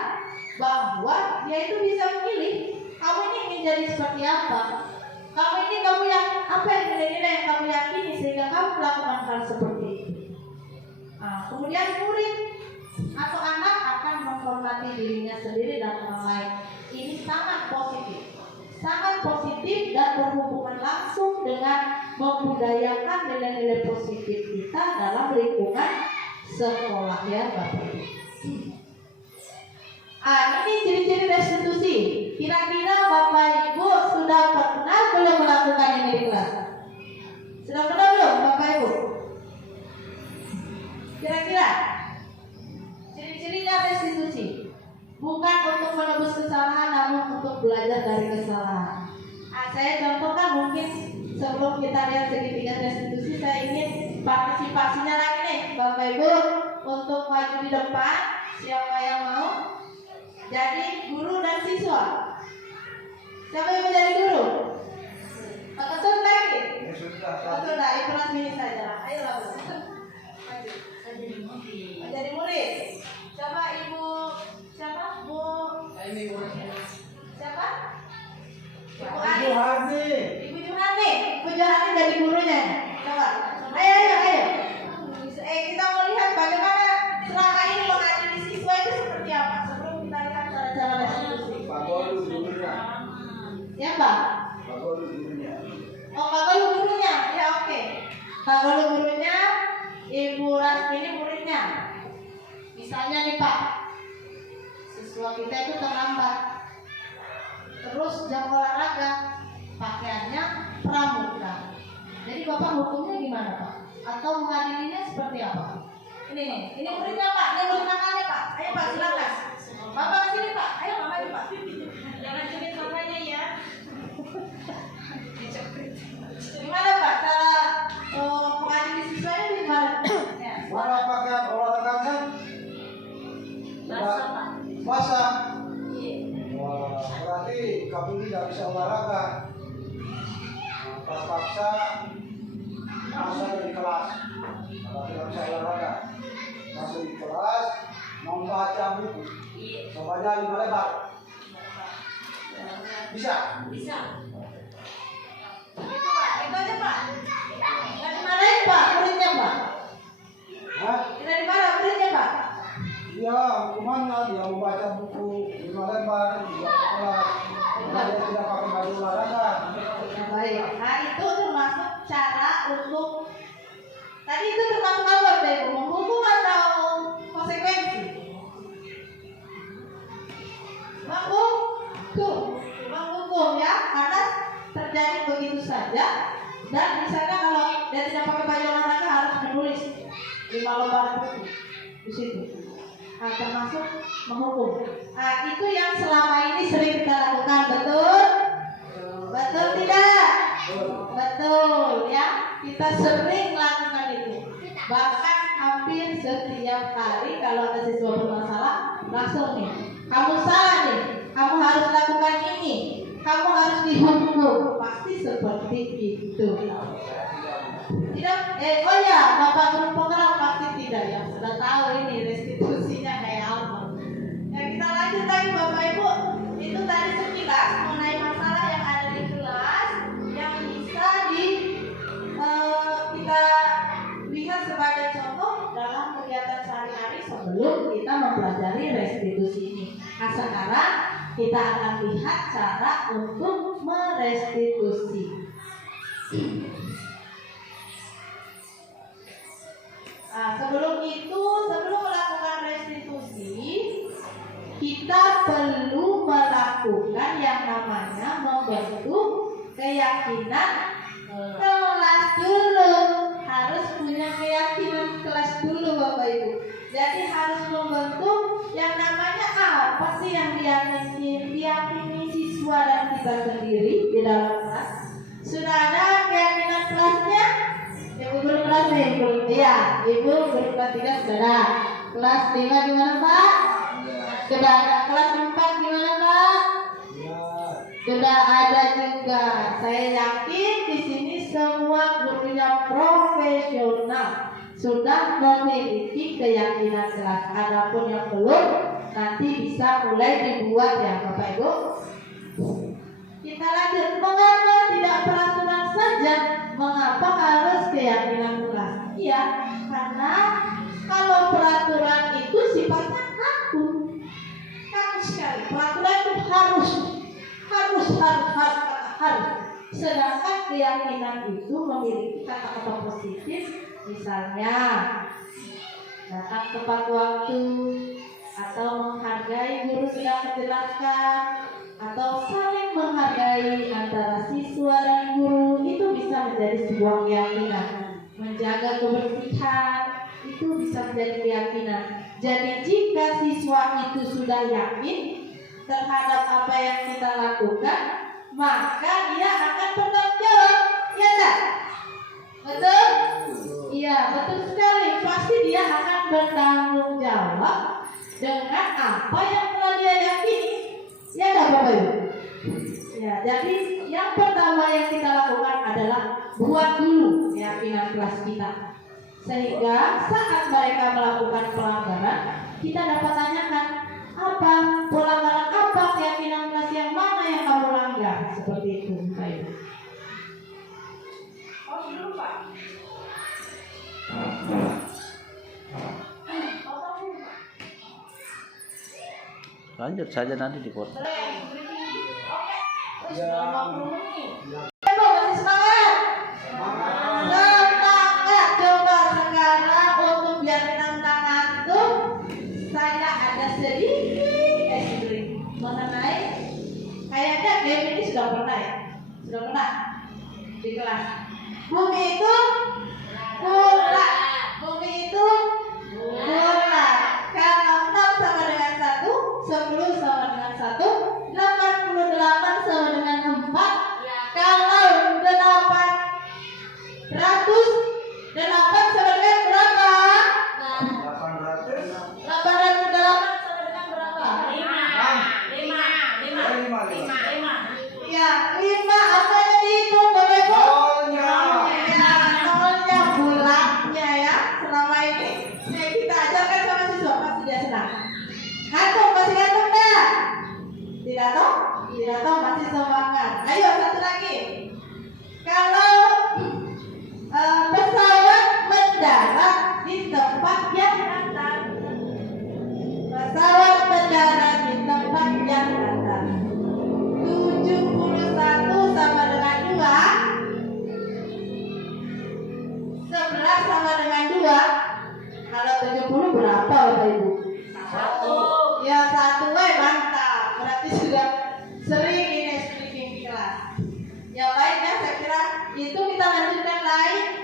bahwa dia itu bisa memilih, kamu ini ingin jadi seperti apa, kamu yang apa yang nilai-nilai yang kamu yakini sehingga kamu melakukan hal seperti itu. Kemudian murid atau anak akan menghormati dirinya sendiri dan orang lain. Ini sangat positif dan berhubungan langsung dengan membudayakan nilai-nilai positif kita dalam lingkungan sekolah ya Bapak Ibu. Ini ciri-ciri restitusi. Kira-kira Bapak Ibu sudah pernah belum melakukan ini di kelas? Sudah pernah belum Bapak Ibu? Kira-kira ciri-cirinya restitusi bukan untuk menebus kesalahan, namun untuk belajar dari kesalahan. Saya contohkan mungkin sebelum kita lihat segitiga restitusi, saya ingin partisipasinya lagi nih Bapak Ibu untuk maju di depan. Siapa yang mau jadi guru dan siswa? Siapa yang menjadi guru? Betul dah, ikhlas ini saja. Ayolah Bu. Maju. Menjadi murid. Coba Ibu siapa? Bu. Siapa? Ibu Ani. Ibu Juhani. Ibu Juhani jadi gurunya. Coba. Ayo. Kita mau lihat bagaimana selama ini mengadili siswa itu seperti apa. Sebelum kita lihat cara-cara restitusi. Pak Golu gurunya. Ya Pak. Pak Golu gurunya. Oh, Pak Golu gurunya. Ya oke. Pak Golu gurunya, Ibu Rasmini muridnya. Misalnya nih Pak, siswa kita itu terlambat. Terus jam olahraga, pakaiannya pramuka. Jadi Bapak hukumnya gimana Pak? Atau mengadilinya seperti apa? Ini muridnya Pak, ini murid nakalnya Pak. Ayo Pak silakan. Bapak sini Pak, ayo Mama aja Pak. Jangan cubit makanya ya. Gimana Pak cara mengadili siswa ini gimana? Ya. Mana pakaian olahraganya? Basah Pak. Basah. Iya. Wah, berarti kamu tidak bisa olahraga. Terpaksa masa di kelas. Kalau tidak bisa olahraga, masuk di kelas, membaca buku. Sebanyak 5 lembar. Bisa? Bisa. Itu Pak, itu aja Pak. Nggak dimarahin Pak, muridnya Pak. Hah? Tidak dimarah muridnya Pak. Ya, hukumannya dia membaca buku 5 lembar, dia ke kelas. Karena dia tidak pakai baju olahraga. Ya, baik. Nah itu termasuk cara untuk tadi itu termasuk apa Bapak Ibu? Menghukum atau konsekuensi? Menghukum ya, karena terjadi begitu saja. Dan misalnya kalau dia tidak pakai baju olahraga harus menulis 5 lembar buku di situ. Nah, termasuk menghukum. Nah, itu yang selama ini sering kita lakukan, betul? Betul tidak? Betul ya, kita sering lakukan itu. Bahkan hampir setiap hari kalau ada siswa bermasalah, langsung nih, kamu salah nih, kamu harus lakukan ini, kamu harus dihukum. Pasti seperti itu. Tidak, oh ya, Bapak guru penggerak pasti tidak ya, sudah tahu ini restitusinya kayak apa. Ya kita lanjut lagi Bapak Ibu, itu tadi sekilas mengenai masalah yang ada di kelas yang bisa kita lihat sebagai contoh dalam kegiatan sehari-hari sebelum kita mempelajari restitusi ini. Nah sekarang kita akan lihat cara untuk merestitusi. Nah, sebelum melakukan restitusi, kita perlu melakukan yang namanya membentuk keyakinan kelas dulu. Harus punya keyakinan kelas dulu Bapak Ibu. Jadi harus membentuk yang namanya apa sih yang diyakini siswa dan kita sendiri di dalam kelas. Sudah ada keyakinan kelasnya? Ibu guru kelas nih, iya, Ibu guru kelas 3 sudah ada. Kelas 5 gimana Pak? Sudah ada. Kelas 4 gimana Pak? Sudah ada juga. Saya yakin di sini semua gurunya profesional, sudah memiliki keyakinan kelas. Adapun yang belum, nanti bisa mulai dibuat ya Bapak Ibu. Kita lanjut. Mengapa tidak peraturan saja? Mengapa harus keyakinan kelas? Iya, karena kalau peraturan itu sifatnya kaku sekali. Peraturan itu harus. Sedangkan keyakinan itu memiliki kata-kata positif, misalnya datang tepat waktu, atau menghargai guru sedang menjelaskan, atau saling menghargai antara siswa dan guru. Itu bisa menjadi sebuah keyakinan. Menjaga kebersihan itu bisa menjadi keyakinan. Jadi jika siswa itu sudah yakin terhadap apa yang kita lakukan, maka dia akan bertanggung jawab. Ya tak? Betul? Iya, betul sekali. Pasti dia akan bertanggung jawab dengan apa yang telah dia yakini. Ya tak Bapak Ibu? Ya, jadi yang pertama yang kita lakukan adalah buat dulu Sehingga saat mereka melakukan pelanggaran, kita dapat tanyakan, apa pelanggaran apa, keyakinan kelas yang mana yang kamu langgar, seperti itu. Baik. Oh, dulu Pak. Lanjut saja nanti di foto. Masih semangat. Semangat. Coba sekarang untuk biar tantangan tuh saya ada sedikit mengenai kayaknya game ini sudah pernah ya, sudah pernah di kelas. Bumi itu bulat. Bumi itu bulat. Kalau 6 sama dengan 1, 10 sama dengan 1, 88 sama dengan 4. Kalau 8 sama dengan berapa? 808 sama dengan berapa? 5. Ya, 5 apa yang dihitung Bapak Ibu? Ya, nolnya bulatnya ya. Selama ini kita ajarkan sama siswa pasti dia senang. Ngantuk, masih ngantuk enggak? Tidak tahu? Tidak tahu, masih semangat. Ayo satu lagi. Kalau pesawat mendarat di tempat yang datar. Pesawat mendarat di tempat yang datar. 71 sama dengan 2. 11 sama dengan 2. Kalau 70 berapa Bapak Ibu? 1. Ya 1, mantap. Berarti sudah sering ini speaking di kelas. Ya baik ya, saya kira itu kita lanjutkan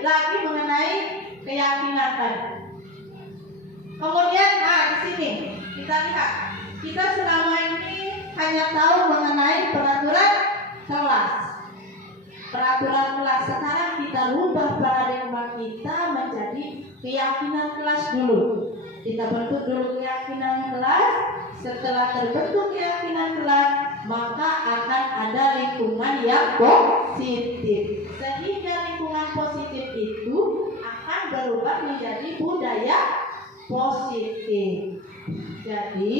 lagi mengenai keyakinan tadi. Kemudian di sini kita lihat, kita selama ini hanya tahu mengenai peraturan kelas. Peraturan kelas, sekarang kita rubah paradigma kita menjadi keyakinan kelas dulu. Kita bentuk dulu keyakinan kelas. Setelah terbentuk keyakinan kelas, maka akan ada lingkungan yang positif. Sehingga lingkungan positif itu akan berubah menjadi budaya positif. Jadi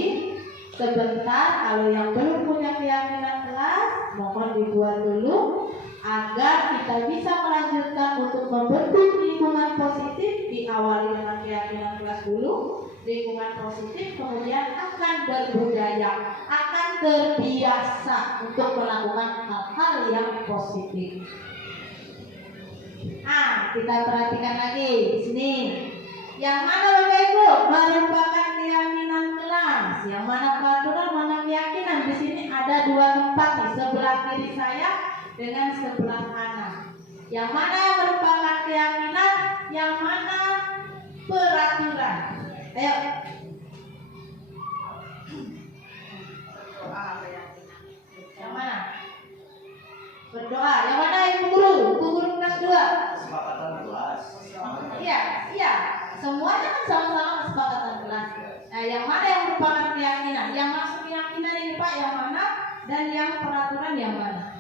sebentar, kalau yang belum punya keyakinan kelas, mohon dibuat dulu agar kita bisa melanjutkan untuk membentuk lingkungan positif. Diawali dengan keyakinan kelas dulu, lingkungan positif, kemudian akan berbudaya, akan terbiasa untuk melakukan hal-hal yang positif. Kita perhatikan lagi di sini. Yang mana Bapak Ibu merupakan keyakinan kelas, yang mana peraturan, mana keyakinan. Di sini ada 2 tempat nih, sebelah kiri saya dengan sebelah kanan. Yang mana yang merupakan keyakinan, yang mana peraturan. Ayo. Yang mana? Berdoa. Yang mana Ibu Guru? Ibu Guru kelas 2. Kesepakatan kelas. Iya. Semuanya kan sama-sama kesepakatan kelas. Nah, yang mana yang merupakan keyakinan? Yang masuk keyakinan ini Pak yang mana? Dan yang peraturan yang mana?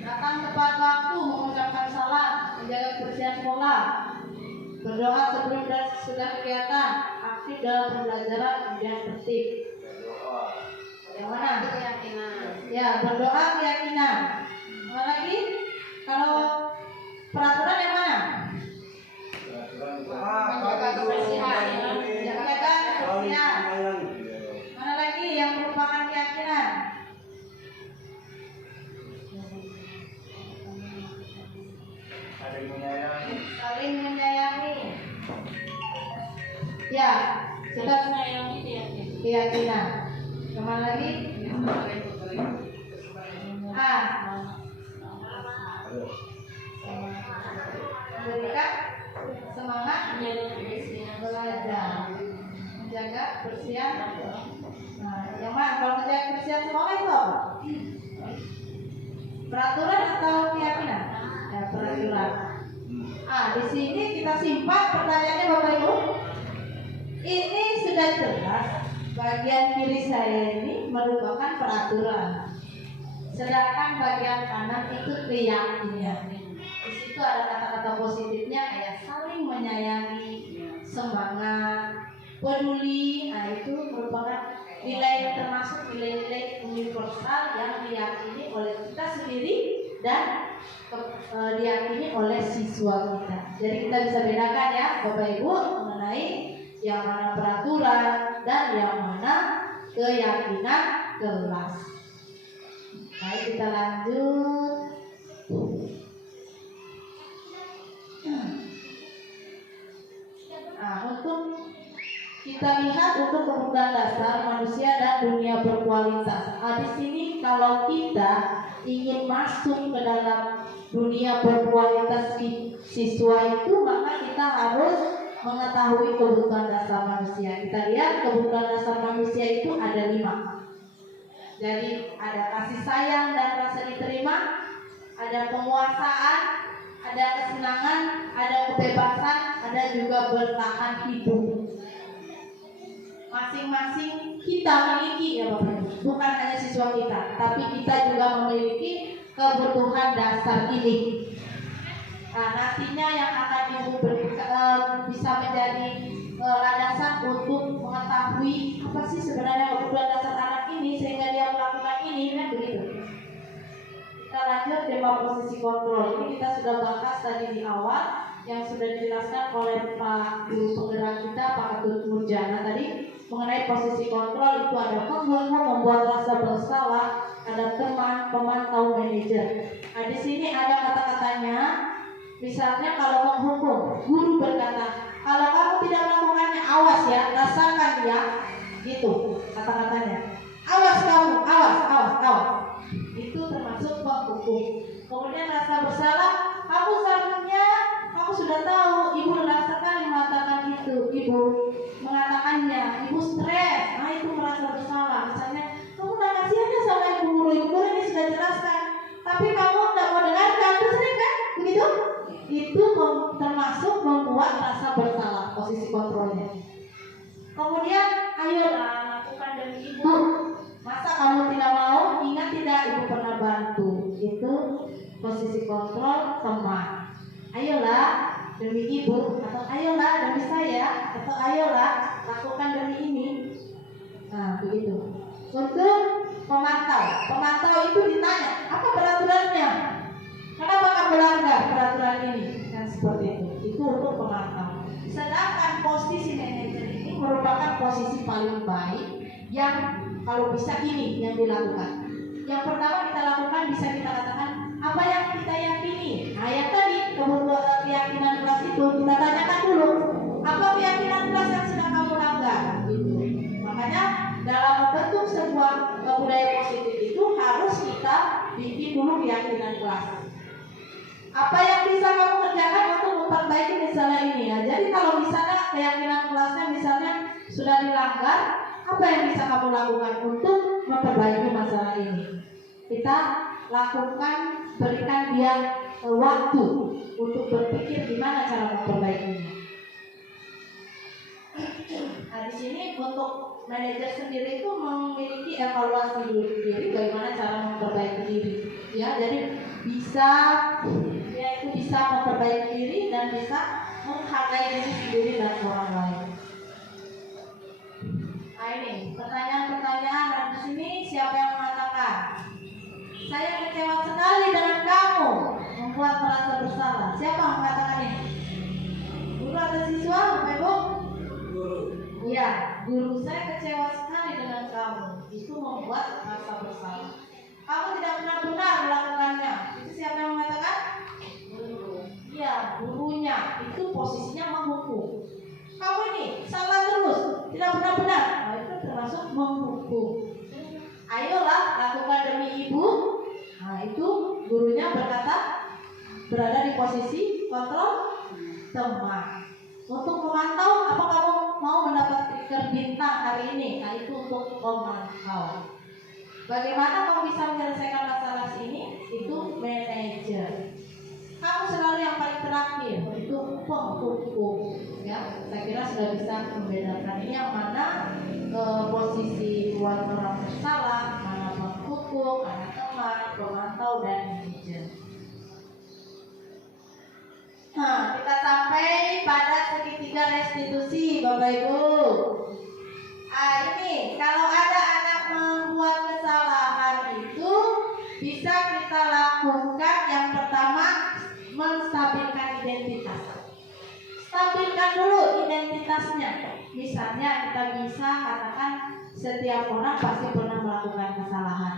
Datang tepat waktu, mengucapkan salam, menjaga kebersihan sekolah, berdoa sebelum dan sesudah kegiatan, aktif dalam pembelajaran, kemudian tertib. Yang mana? Keyakinan. Ya, berdoa keyakinan. Apa lagi? Kalau peraturan yang mana? Menjaga kebersihan. Menjaga kebersihan. Mana lagi yang merupakan keyakinan? Saling menyayangi. Ya, sudah menyayangi keyakinan. Kemana lagi? Memberikan semangat belajar, menjaga kebersihan. Nah, yang mana? Kalau menjaga kebersihan sekolah itu apa? Peraturan atau keyakinan? Ya, peraturan. Di sini kita simpan pertanyaannya Bapak Ibu. Ini sudah jelas. Bagian kiri saya ini merupakan peraturan. Sedangkan bagian kanan itu keyakinan. Di situ ada kata-kata positifnya kayak saling menyayangi, semangat, peduli. Nah, itu merupakan nilai yang termasuk nilai-nilai universal yang diyakini oleh kita sendiri dan diyakini oleh siswa kita. Jadi kita bisa bedakan ya Bapak Ibu mengenai yang mana peraturan dan yang mana keyakinan kelas. Baik, kita lanjut. Nah, untuk kita lihat untuk kebutuhan dasar manusia dan dunia berkualitas. Di sini kalau kita ingin masuk ke dalam dunia berkualitas siswa itu, maka kita harus mengetahui kebutuhan dasar manusia. Kita lihat kebutuhan dasar manusia itu ada 5. Jadi ada kasih sayang dan rasa diterima, ada penguasaan, ada kesenangan, ada kebebasan, ada juga bertahan hidup. Masing-masing kita miliki ya Bapak, bukan hanya siswa kita, tapi kita juga memiliki kebutuhan dasar ini. Nah, nantinya yang akan Ibu bisa menjadi landasan untuk mengetahui apa sih sebenarnya kebutuhan dasar anak ini sehingga dia melakukan ini, kan begitu. Kita lanjut tema posisi kontrol. Ini kita sudah bahas tadi di awal yang sudah dijelaskan oleh Pak Guru penggerak kita Pak Ketut Murjana tadi mengenai posisi kontrol itu ada penghukum, membuat rasa bersalah, ada teman, pemantau, manajer. Nah, di sini ada kata-katanya. Misalnya kalau menghukum, guru berkata, kalau kamu tidak melakukannya, awas ya, rasakan ya, gitu kata-katanya. Awas kamu, awas. Itu termasuk menghukum. Kemudian rasa bersalah, kamu seharusnya, kamu sudah tahu, ibu rasa sekali mengatakan itu, ibu mengatakannya, ibu stres, nah itu merasa bersalah. Misalnya, kamu tak kasihannya sama ibu guru ini sudah jelaskan, tapi kamu tidak mau dengarkan, terus kan, begitu? Itu termasuk membuat rasa bersalah, posisi kontrolnya. Kemudian, ayolah lakukan demi ibu. Masa kamu tidak mau? Ingat tidak ibu pernah bantu. Itu posisi kontrol teman. Ayolah demi ibu, atau ayolah demi saya, atau ayolah lakukan demi ini. Nah, begitu. Untuk pemantau itu ditanya, apa peraturannya? Kenapa kamu melanggar peraturan ini? Dan seperti itu. Itu untuk pemantau. Sedangkan posisi manajer ini merupakan posisi paling baik yang kalau bisa ini yang dilakukan. Yang pertama kita lakukan bisa kita katakan apa yang kita yakini. Nah, yang tadi kebutuhan keyakinan kelas itu kita tanyakan dulu. Apa keyakinan kelas yang sedang kamu langgar? Gitu. Makanya dalam membentuk sebuah budaya positif itu harus kita bikin dulu keyakinan kelas. Apa yang bisa kamu kerjakan untuk memperbaiki misalnya ini ya. Jadi kalau misalnya keyakinan kelasnya misalnya sudah dilanggar, apa yang bisa kamu lakukan untuk memperbaiki masalah ini? Kita lakukan, berikan dia waktu untuk berpikir gimana cara memperbaikinya. Nah, di sini untuk manajer sendiri itu memiliki evaluasi diri bagaimana cara memperbaiki diri. Ya, jadi dia itu bisa memperbaiki diri dan bisa menghargai diri sendiri dan orang lain. Nah, ini pertanyaan-pertanyaan dan di sini siapa yang mengatakan saya kecewa sekali dengan kamu membuat merasa bersalah. Siapa yang mengatakan ini? Guru atau siswa, Bapak Ibu? Iya, guru saya kecewa sekali dengan kamu. Itu membuat merasa bersalah. Kamu tidak benar-benar melakukannya. Itu siapa yang mengatakan? Iya, gurunya. Itu posisinya menghukum. Kamu ini salah terus, tidak benar-benar. Nah, itu termasuk menghukum. Ayolah lakukan demi ibu. Nah, itu gurunya berada di posisi kontrol teman. Untuk memantau, apa kamu mau mendapat stiker bintang hari ini? Nah, itu untuk memantau. Bagaimana kamu bisa menyelesaikan masalah ini? Itu manajer. Kamu selalu yang paling terakhir, itu penghukum. Ya, saya kira sudah bisa membedakan ini yang mana posisi buat orang bersalah, mana penghukum, mana teman. pengamat, pemantau, dan manajer. Nah, kita sampai pada segitiga restitusi, Bapak Ibu. Ini kalau ada anak membuat kesalahan itu bisa kita lakukan yang pertama menstabilkan identitas. Stabilkan dulu identitasnya. Misalnya kita bisa katakan setiap orang pasti pernah melakukan kesalahan.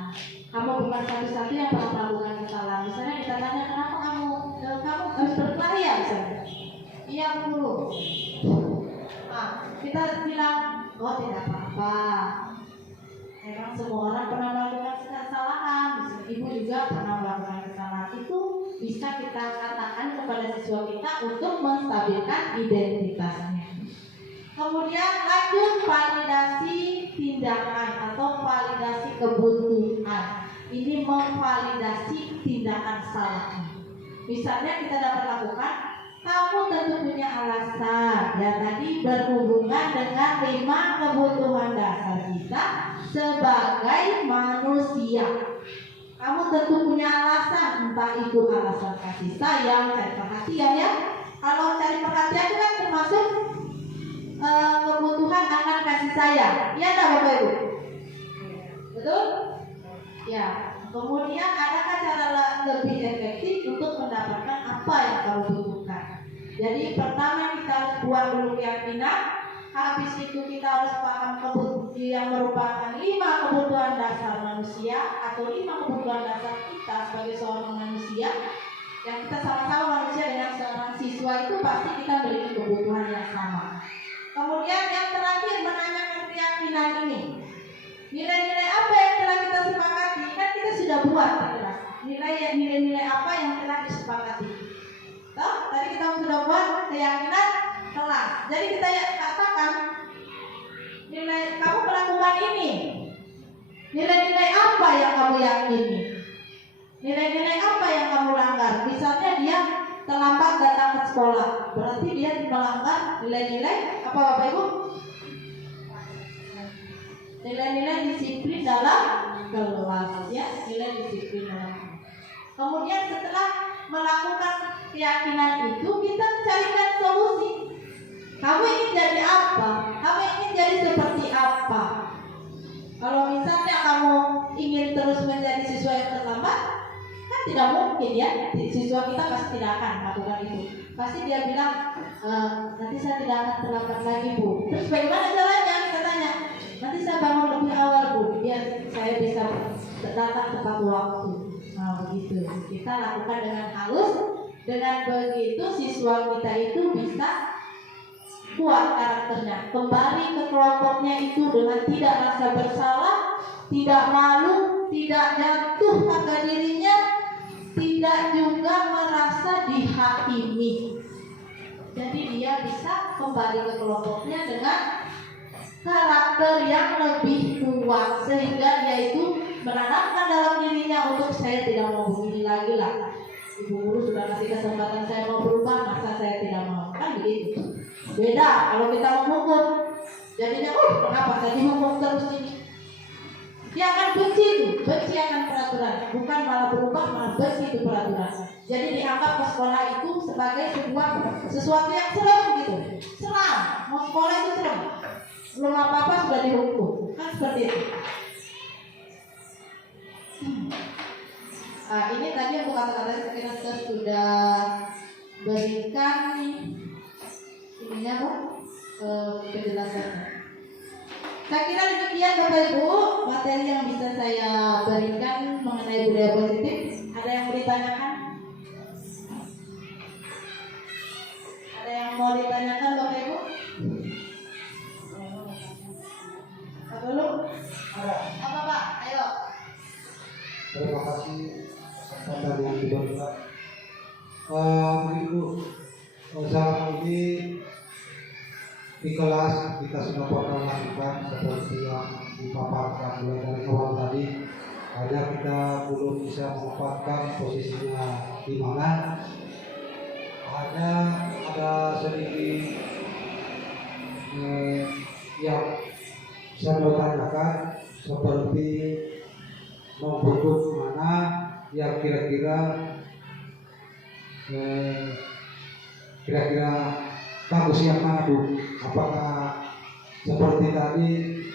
Kamu bukan satu-satu yang pernah melakukan kesalahan. Misalnya kita tanya kenapa kamu harus berkelahi ya misalnya. Iya guru. Nah, kita bilang oh tidak apa-apa. Memang semua orang pernah melakukan kesalahan. Misalnya ibu juga pernah melakukan kesalahan. Itu bisa kita katakan kepada siswa kita untuk menstabilkan identitasnya. Kemudian lanjut validasi tindakan atau validasi kebutuhan. Ini memvalidasi tindakan salahnya. Misalnya kita dapat lakukan, kamu tentu punya alasan. Ya tadi berhubungan dengan 5 kebutuhan dasar kita sebagai manusia. Kamu tentu punya alasan, entah itu alasan kasih sayang, cari perhatian ya. Kalau cari perhatian itu kan termasuk kebutuhan akan kasih sayang. Iya tak Bapak Ibu? Betul? Ya. Kemudian adakah cara lebih efektif untuk mendapatkan apa yang kamu butuhkan? Jadi pertama kita harus buang dulu keyakinan. Habis itu kita harus paham kebutuhan yang merupakan 5 kebutuhan dasar manusia atau 5 kebutuhan dasar kita sebagai seorang manusia. Yang kita sama-sama manusia dengan seorang siswa itu pasti kita memiliki kebutuhan yang sama. Kemudian yang terakhir menanyakan keyakinan ini. Nilai-nilai apa yang telah kita sepakati? Kan kita sudah buat jelas. Nilai-nilai apa yang telah disepakati? Toh, tadi kita sudah buat keyakinan kelas. Jadi kita katakan nilai kamu melakukan ini. Nilai-nilai apa yang kamu yakini? Nilai-nilai apa yang kamu langgar? Misalnya dia terlambat datang ke sekolah, berarti dia melanggar nilai-nilai apa Bapak Ibu? Nilai-nilai disiplin dalam kelas ya, nilai disiplin dalam kelas. Kemudian setelah melakukan keyakinan itu kita carikan solusi. Kamu ingin jadi apa? Kamu ingin jadi seperti apa? Kalau misalnya kamu ingin terus menjadi siswa yang terlambat, kan tidak mungkin ya. Siswa kita pasti tidak akan melakukan itu. Pasti dia bilang, nanti saya tidak akan terlambat lagi Bu. Terus bagaimana caranya? Katanya, nanti saya bangun lebih awal Bu, biar saya bisa datang tepat waktu. Nah begitu. Kita lakukan dengan halus. Dengan begitu siswa kita itu bisa kuat karakternya, kembali ke kelompoknya itu dengan tidak rasa bersalah, tidak malu, tidak jatuh harga dirinya, tidak juga merasa dihakimi. Jadi dia bisa kembali ke kelompoknya dengan karakter yang lebih kuat, sehingga dia itu menanamkan dalam dirinya untuk saya tidak mau begini lagi lah. Ibu guru sudah kasih kesempatan saya mau berubah, masa saya tidak mau? Kan begitu. Beda kalau kita menghukum, jadinya kenapa saya dihukum terus ini? Dia akan benci itu, benci akan peraturan, bukan malah berubah, malah benci itu peraturan. Jadi dianggap ke sekolah itu sebagai sesuatu yang serem gitu, seram. Mau sekolah itu serem, belum apa-apa sudah dihukum, kan seperti itu. Nah, ini tadi untuk kata-kata saya sudah berikan ininya Bu, penjelasannya. Saya kira demikian Bapak Ibu materi yang bisa saya berikan mengenai budaya positif. Ada yang mau ditanyakan? Ada yang mau ditanyakan Bapak Ibu? Apa dulu? Ada. Apa Pak? Ayo. Terima kasih kesempatan yang diberikan. Ibu, selama ini di kelas kita sudah pernah lakukan seperti yang dipaparkan mulai dari awal tadi. Hanya kita belum bisa menempatkan posisinya di mana. Hanya ada sedikit yang saya mau tanyakan seperti membentuk mana yang kira-kira bagus yang mana Bu? Apakah seperti tadi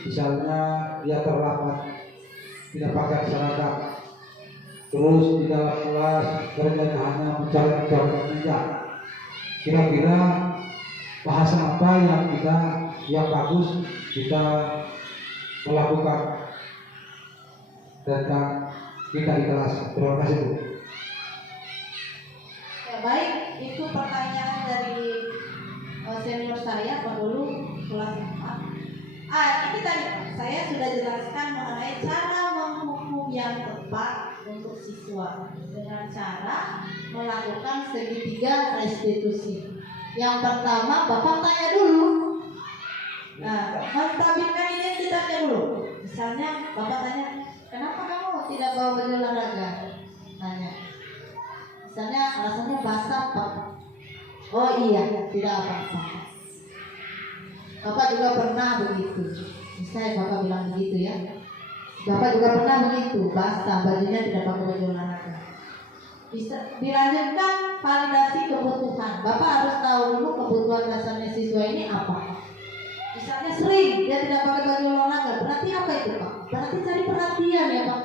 misalnya dia terlambat tidak pakai seragam, terus di dalam kelas kerjanya hanya mencari meja, kira-kira bahasa apa yang bagus kita melakukan tentang kita di kelas. Terima kasih Bu. Ya, baik, itu pertanyaan dari senior saya Pak Dulu kelas 4. Ini tadi saya sudah jelaskan mengenai cara menghukum yang tepat untuk siswa dengan cara melakukan segitiga restitusi. Yang pertama, Bapak tanya dulu. Nah, menstabilkan identitasnya dulu. Misalnya, Bapak tanya, kenapa kamu tidak bawa baju olahraga? Tanya. Misalnya alasannya basah Pak. Oh iya, tidak apa-apa. Bapak juga pernah begitu. Misalnya Bapak bilang begitu ya. Bapak juga pernah begitu, basah bajunya tidak pakai baju olahraga. Bisa dilanjutkan validasi kebutuhan. Bapak harus tahu dulu kebutuhan dasarnya siswa ini apa. Misalnya sering dia tidak pakai baju olahraga, berarti apa itu Pak? Berarti cari perhatian ya Pak.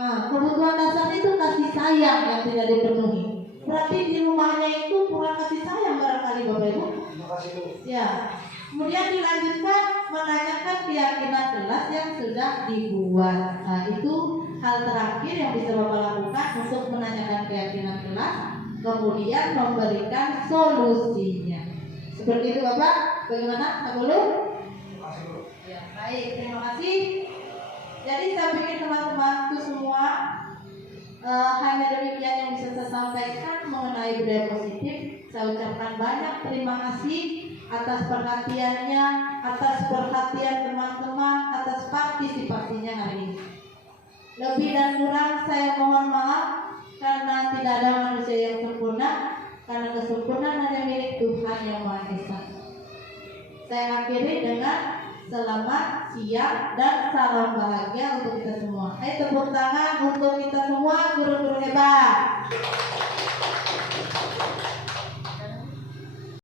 Nah, kebutuhan dasarnya itu kasih sayang yang tidak dipenuhi. Berarti di rumahnya itu kurang kasih sayang barangkali Bapak Ibu. Terima kasih Bu. Ya. Kemudian dilanjutkan menanyakan keyakinan kelas yang sudah dibuat. Nah, itu hal terakhir yang bisa Bapak lakukan untuk menanyakan keyakinan kelas, kemudian memberikan solusinya. Seperti itu Bapak, bagaimana? Tak belum? Terima kasih Bu. Ya, baik, terima kasih. Jadi saya pikir teman-temanku semua hanya demikian yang bisa saya sampaikan mengenai budaya positif. Saya ucapkan banyak terima kasih atas perhatiannya, atas perhatian teman-teman, atas partisipasinya hari ini. Lebih dan kurang saya mohon maaf karena tidak ada manusia yang sempurna, karena kesempurnaan hanya milik Tuhan yang Maha Esa. Saya akhiri dengan selamat siang dan salam bahagia untuk kita semua. Ayo tepuk tangan untuk kita semua, guru-guru hebat.